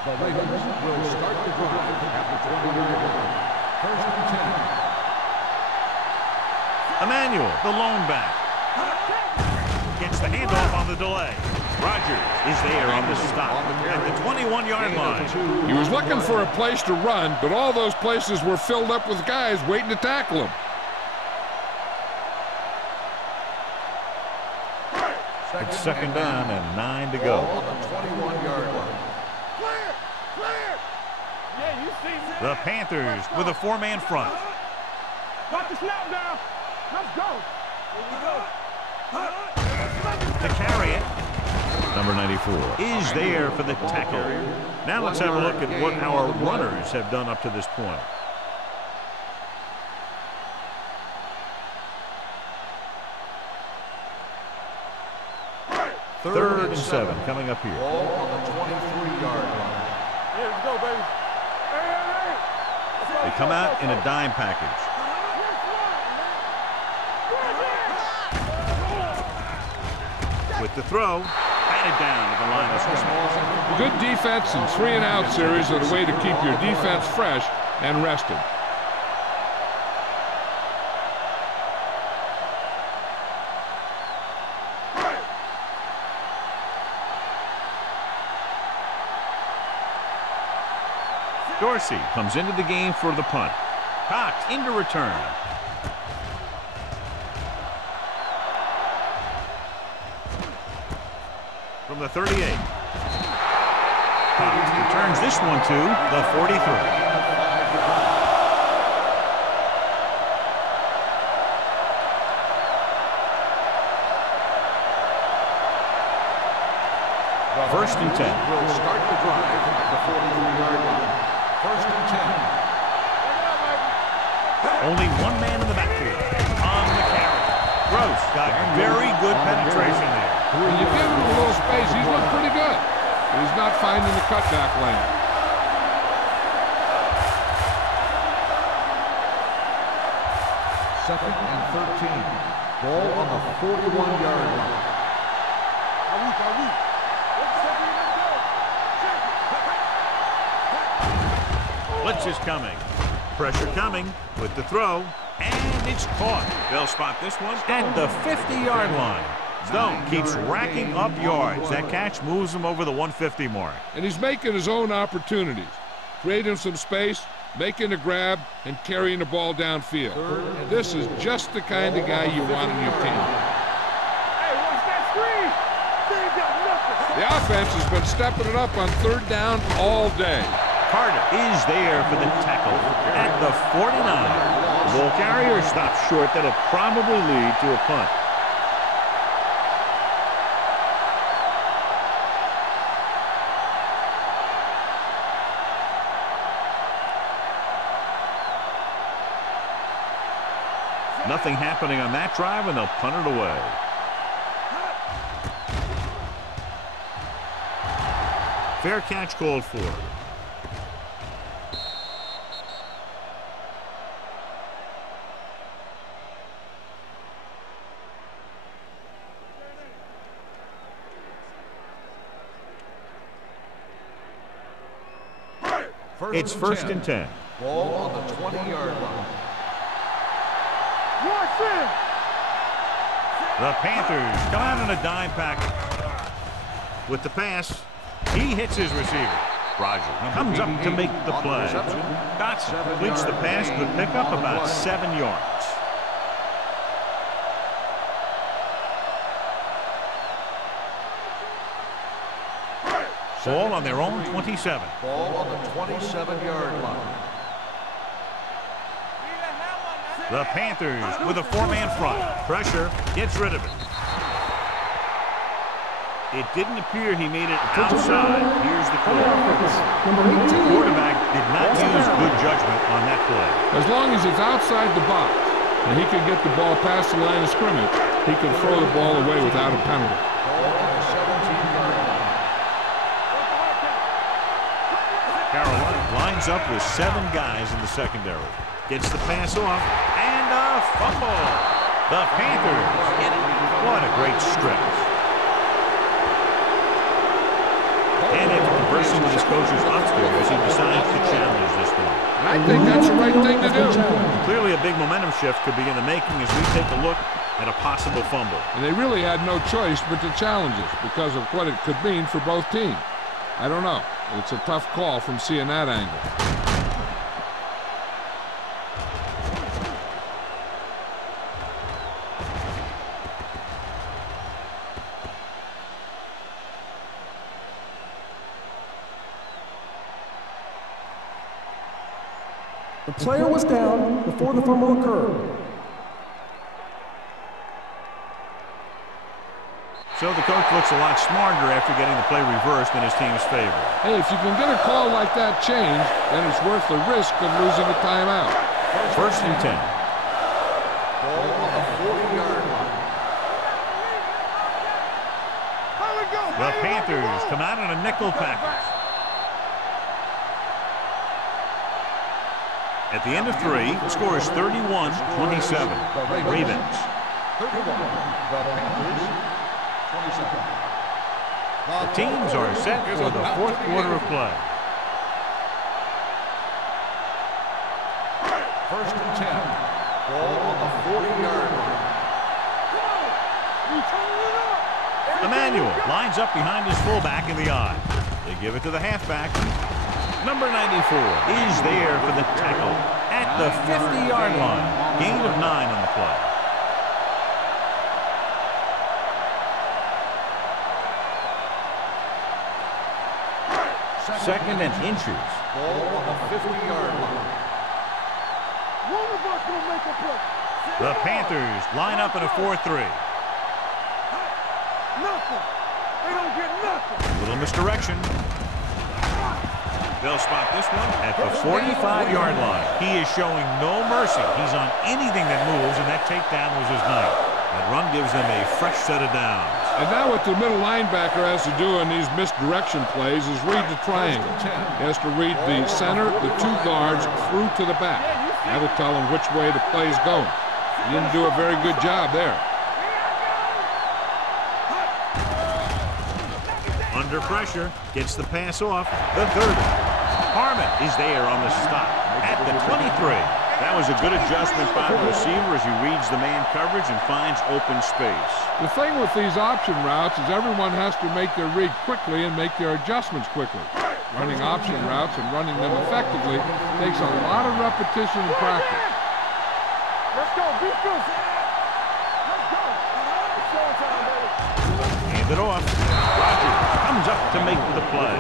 The Ravens will start the drive at the 20-yard line. First and 10. Emmanuel, the lone back. Gets the handoff on the delay. Rodgers is there on the stop at the 21-yard line. He was looking for a place to run, but all those places were filled up with guys waiting to tackle him. It's second down and 9 to go. On the 21-yard line. Clear! Clear! Yeah, you see me. The Panthers with a 4-man front. Got the snap down. Let's go. Here we go. To carry it. Number 94 is there for the tackle. Now let's have a look at what our runners have done up to this point. 3rd and 7 coming up here. Ball on the 23-yard line. Yeah, let's go, baby. They come out in a dime package. With the throw, batted down at the line of scrimmage. Good defense and 3-and-out series are the way to keep your defense fresh and rested. Dorsey comes into the game for the punt. Cox into return. From the 38. Cox returns this one to the 43. First and 10. Will start the drive at the 43-yard line. First and 10. Only one man in the backfield on the carry. Gross got very good penetration there. When you give him a little space, he's looked pretty good. But he's not finding the cutback lane. Second and 13. Ball on the 41-yard line. Blitz is coming. Pressure coming with the throw. And it's caught. They'll spot this one at the 50-yard line. Stone keeps racking up yards. That catch moves him over the 150 mark. And he's making his own opportunities. Creating some space, making a grab, and carrying the ball downfield. This is just the kind of guy you want on your team. Hey, watch that screen. They ain't got nothing. The offense has been stepping it up on 3rd down all day. Carter is there for the tackle at the 49. The ball carrier stops short. That'll probably lead to a punt. Nothing happening on that drive, and they'll punt it away. Fair catch called for. It's first and 10. Ball on the 20-yard line. The Panthers come out in a dime package. With the pass, he hits his receiver. Roger comes up to make the play. Dotson completes the pass, but pick up about 7 yards. Ball on their own 27. Ball on the 27-yard line. The Panthers with a 4-man front. Pressure gets rid of it. It didn't appear he made it outside. Here's the call. The quarterback did not use good judgment on that play. As long as it's outside the box and he can get the ball past the line of scrimmage, he can throw the ball away without a penalty. Ball on the 17-yard line. Carolina lines up with 7 guys in the secondary. Gets the pass off, and a fumble. The Panthers get it. What a great stretch. And after conversing with his coaches upstairs, he decides to challenge this one. And I think that's the right thing to do. Clearly a big momentum shift could be in the making as we take a look at a possible fumble. And they really had no choice but to challenge it because of what it could mean for both teams. I don't know. It's a tough call from seeing that angle. The player was down before the fumble occurred. So the coach looks a lot smarter after getting the play reversed in his team's favor. Hey, if you can get a call like that changed, then it's worth the risk of losing a timeout. First and 10. Ball on the 40-yard line. The Panthers come out in a nickel package. At the end of 3, the score is 31-27. Ravens. 31. The Panthers. 27. The teams are set for the fourth quarter of play. First and 10. Ball on the 40-yard line. Emmanuel lines up behind his fullback in the I. They give it to the halfback. Number 94 is there for the tackle at the 50-yard line. Gain of 9 on the play. Second and inches. Ball on the 50-yard line. One of us will make a play. The Panthers line up in a 4-3. Nothing. They don't get nothing. Little misdirection. They'll spot this one at the 45-yard line. He is showing no mercy. He's on anything that moves, and that takedown was his night. That run gives them a fresh set of downs. And now what the middle linebacker has to do in these misdirection plays is read the triangle. He has to read the center, the 2 guards, through to the back. That'll tell him which way the play is going. He didn't do a very good job there. Under pressure, gets the pass off. The 30. Harmon is there on the stop at the 23. That was a good adjustment by the receiver as he reads the man coverage and finds open space. The thing with these option routes is everyone has to make their read quickly and make their adjustments quickly. Running option routes and running them effectively takes a lot of repetition and practice. Let's go. Be good. Let's go. It's showtime, baby. Hand it off. Rogers comes up to make the play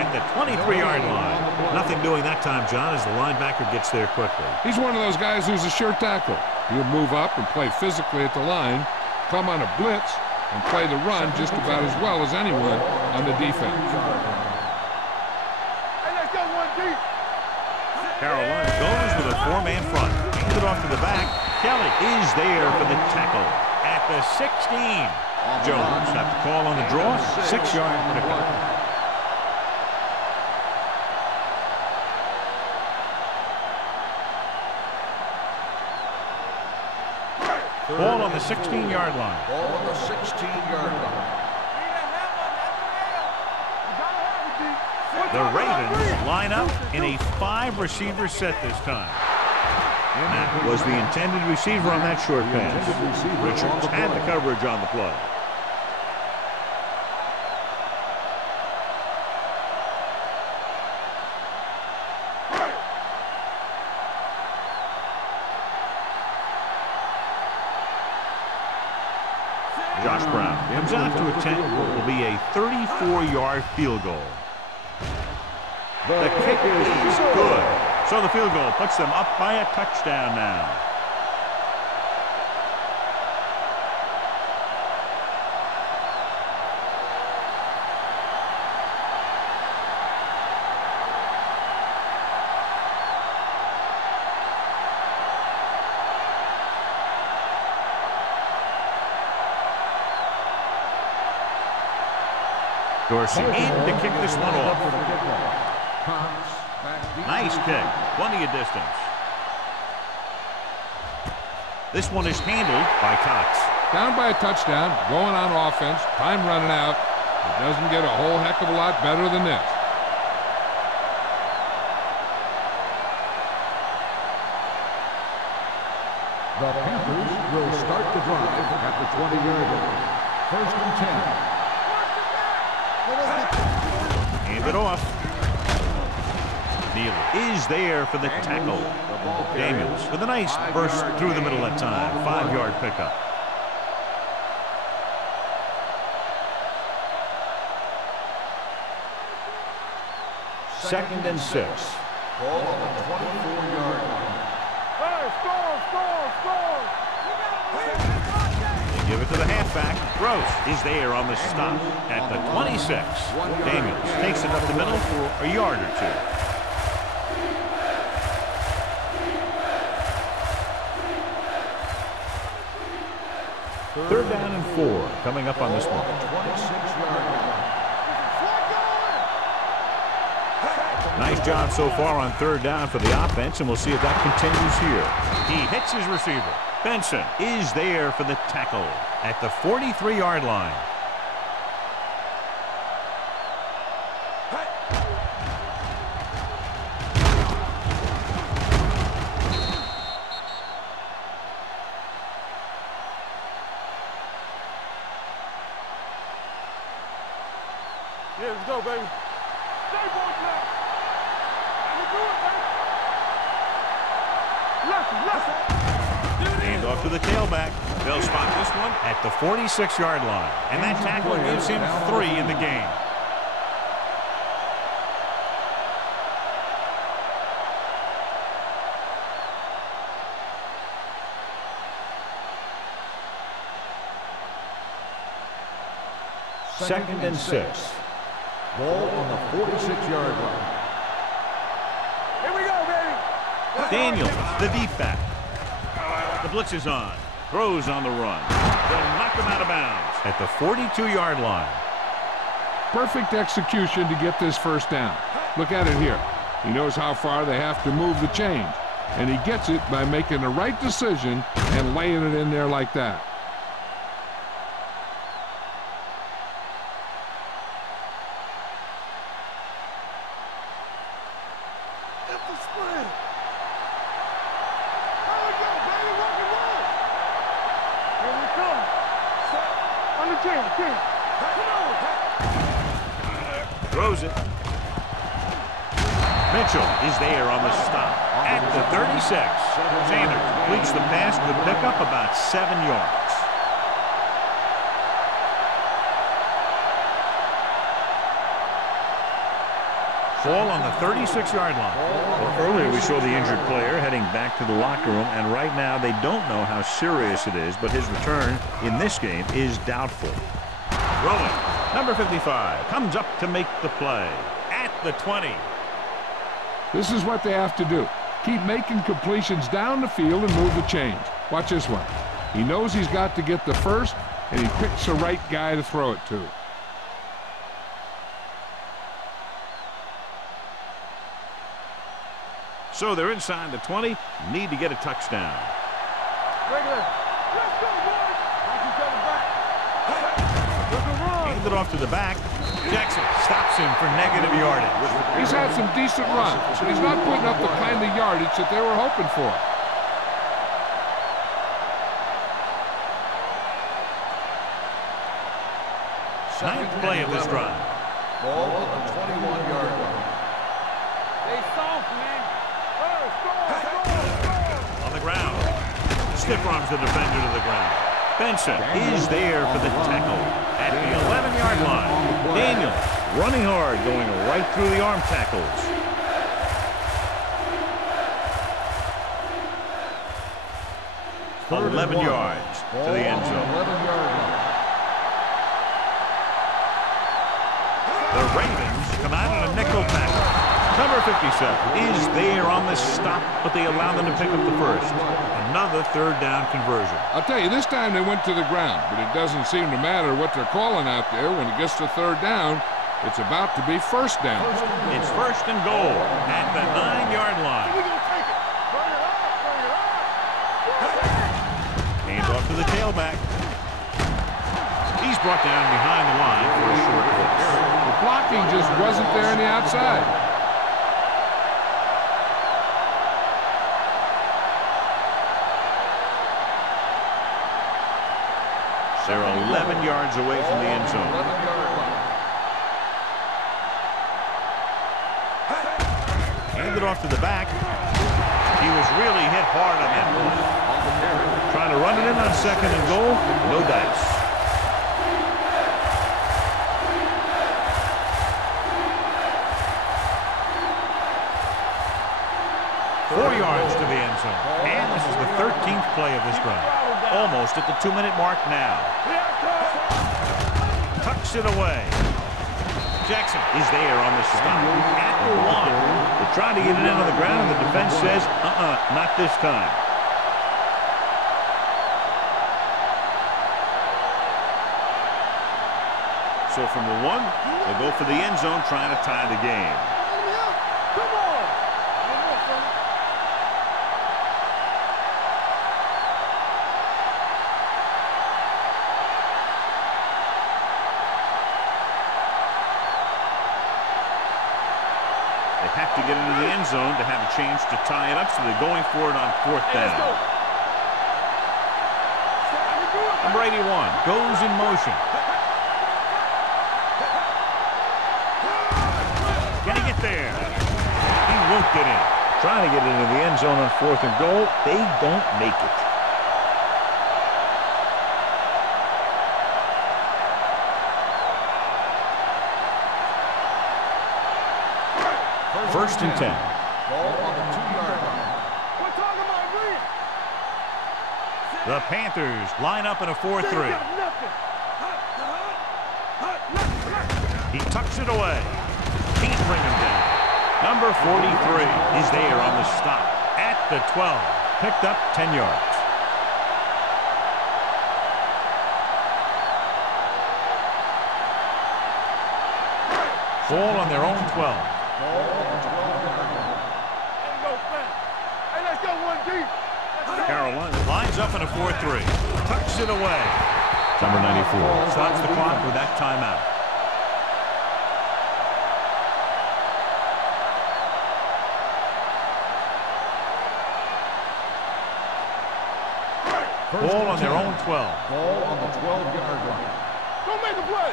at the 23-yard line. Nothing doing that time, John, as the linebacker gets there quickly. He's one of those guys who's a sure tackler. He'll move up and play physically at the line, come on a blitz, and play the run just about as well as anyone on the defense. Hey, let's go one deep. Carolina goes with a 4-man front. Hands it off to the back. Kelly is there for the tackle at the 16. Jones have to call on the draw. 6-yard pickup. Ball on the 16-yard line. Ball on the 16-yard line. The Ravens line up in a 5-receiver set this time. That was the intended receiver on that short pass. Richards had the coverage on the play. Josh Brown comes out to attempt what will be a 34-yard field goal. The kick is good. So the field goal puts them up by a touchdown now. Dorsey in to kick this one off. Nice kick. Plenty of distance. This one is handled by Cox. Down by a touchdown, going on offense, time running out. It doesn't get a whole heck of a lot better than this. The Panthers will start the drive at the 20-yard line. First and 10. Hand it off. Neal is there for the tackle. Daniels with a nice burst through the middle that time. 5-yard pickup. Second and 6. Ball on the 24-yard line. Hey, score. They give it to the halfback. Gross is there on the stop at the 26. Daniels takes it up the middle for a yard or two. Third down and 4 coming up on this one. 26-yard line. Nice job so far on third down for the offense, and we'll see if that continues here. He hits his receiver. Benson is there for the tackle at the 43-yard line. Yeah, let's go, baby. Stay boys now. Let me do it, baby. Left. Hand off to the tailback. They'll spot this one at the 46-yard line. And that tackle gives him 3 in the game. Second and 6. Ball on the 46-yard line. Here we go, baby. Daniels, the deep back. The blitz is on. Throws on the run. They'll knock him out of bounds at the 42-yard line. Perfect execution to get this first down. Look at it here. He knows how far they have to move the chains, and he gets it by making the right decision and laying it in there like that. Throws it. Mitchell is there on the stop at the 36. Sanders completes the pass to pick up about 7 yards. Ball on the 36-yard line. Well, earlier we saw the injured player heading back to the locker room, and right now they don't know how serious it is, but his return in this game is doubtful. Rolling. Number 55 comes up to make the play at the 20. This is what they have to do. Keep making completions down the field and move the chains. Watch this one. He knows he's got to get the first, and he picks the right guy to throw it to. So they're inside the 20, need to get a touchdown. Regular. Let's go, boys. Knock each other back. Hand it off to the back. Jackson stops him for negative yardage. He's had some decent runs, but he's not putting up the kind of yardage that they were hoping for. Ninth play of this drive. Ball on the 21-yard line. Stay soft, man. On the ground. Stiff arms the defender to the ground. Benson is there for the tackle at the 11-yard line. Daniels running hard, going right through the arm tackles. Third 11 and 1. yards to the end zone. 11-yard line. The Ravens come out in a nickel tackle. Number 57 is there on the stop, but they allow them to pick up the first. Another third down conversion. I'll tell you, this time they went to the ground, but it doesn't seem to matter what they're calling out there. When it gets to third down, it's about to be first down. It's first and goal at the 9-yard line. We're going to take it. Bring it up. Bring it up. Hands off to the tailback. He's brought down behind the line for a short pass. The blocking just wasn't there on the outside. They're 11 yards away from the end zone. 11-yard line. Handed off to the back. He was really hit hard on that one. Trying to run it in on second and goal. No dice. Four yards to the end zone. And this is the 13th play of this drive. Almost at the 2-minute mark now. Tucks it away. Jackson is there on the stop at the 1. They try to get it in on the ground, and the defense says, not this time. So from the 1, they'll go for the end zone, trying to tie the game. Come They have to get into the end zone to have a chance to tie it up, so they're going for it on 4th down. Number 81 goes in motion. Can he get there? He won't get in. Trying to get into the end zone on 4th and goal. They don't make it. First and 10. Ball on the 2-yard line. We're talking about green. The Panthers line up in a 4-3. He tucks it away. Can't bring him down. Number 43 is there on the stop at the 12. Picked up 10 yards. Ball on their own 12. Carolina lines up in a 4-3. Tucks it away. Number 94 stops the clock with that timeout. Ball on their own 12. Ball on the 12-yard line. Don't make a play.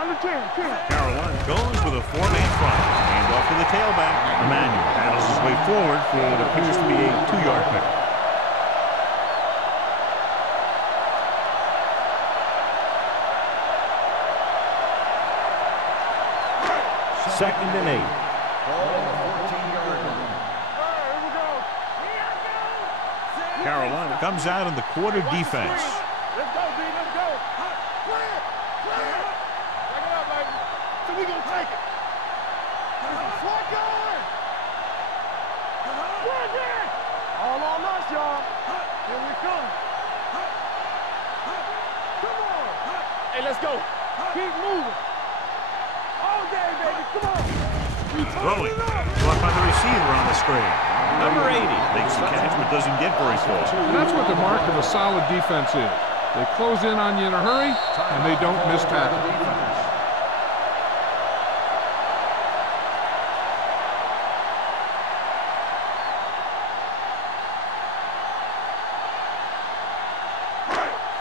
Under 10. Carolina goes with a 4-man front. Hand off to the tailback. Emmanuel paddles his way forward for what appears to be a 2-yard pick. Second and 8. Ball on the 14-yard line. Here we go. Carolina comes out in the quarter defense. Let's go, D. Let's go. Clear. Clear. Back it up, baby. So we gonna take it. Slot going. We're there. All on us, y'all. Here we come. Come on. Hey, let's go. Keep moving. All day, baby. Come on. Throwing. Caught by the receiver on the screen. Number 80 makes the catch but doesn't get very far. And that's what the mark of a solid defense is. They close in on you in a hurry, and they don't miss tackle.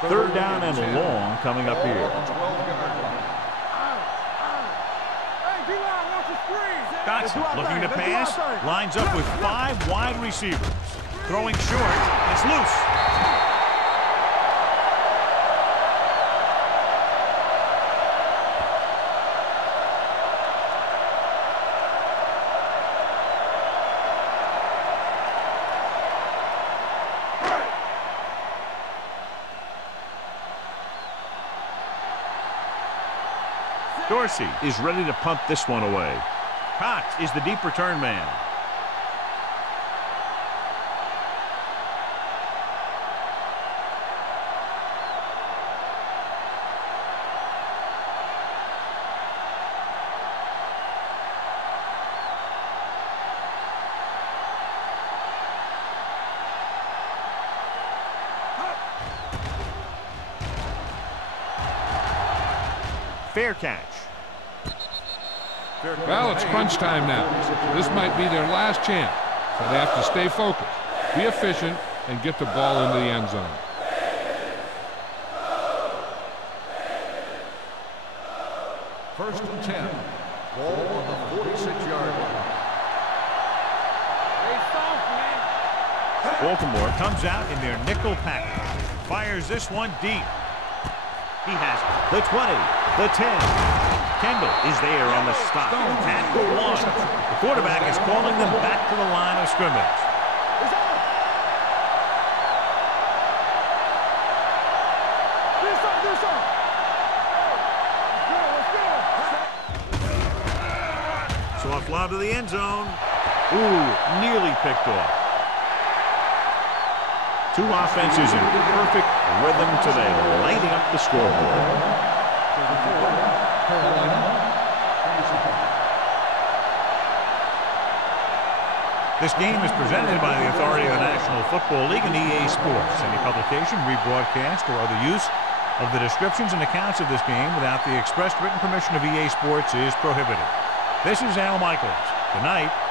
Third down and long coming up here. Dotson looking to pass, lines up with 5 wide receivers. Throwing short, it's loose. Dorsey is ready to punt this one away. Cox is the deep return man. Fair catch. Well, it's crunch time now. This might be their last chance, so they have to stay focused, be efficient, and get the ball into the end zone. First and 10. Ball on the 46-yard line. Baltimore comes out in their nickel package. Fires this one deep. He has the 20, the 10. Kendall is there on the stop at the 1. The quarterback is calling them back to the line of scrimmage. Soft lob to the end zone. Ooh, nearly picked off. Two offenses in perfect rhythm today, lighting up the scoreboard. This game is presented by the authority of the National Football League and EA Sports. Any publication, rebroadcast, or other use of the descriptions and accounts of this game without the expressed written permission of EA Sports is prohibited. This is Al Michaels. Good night.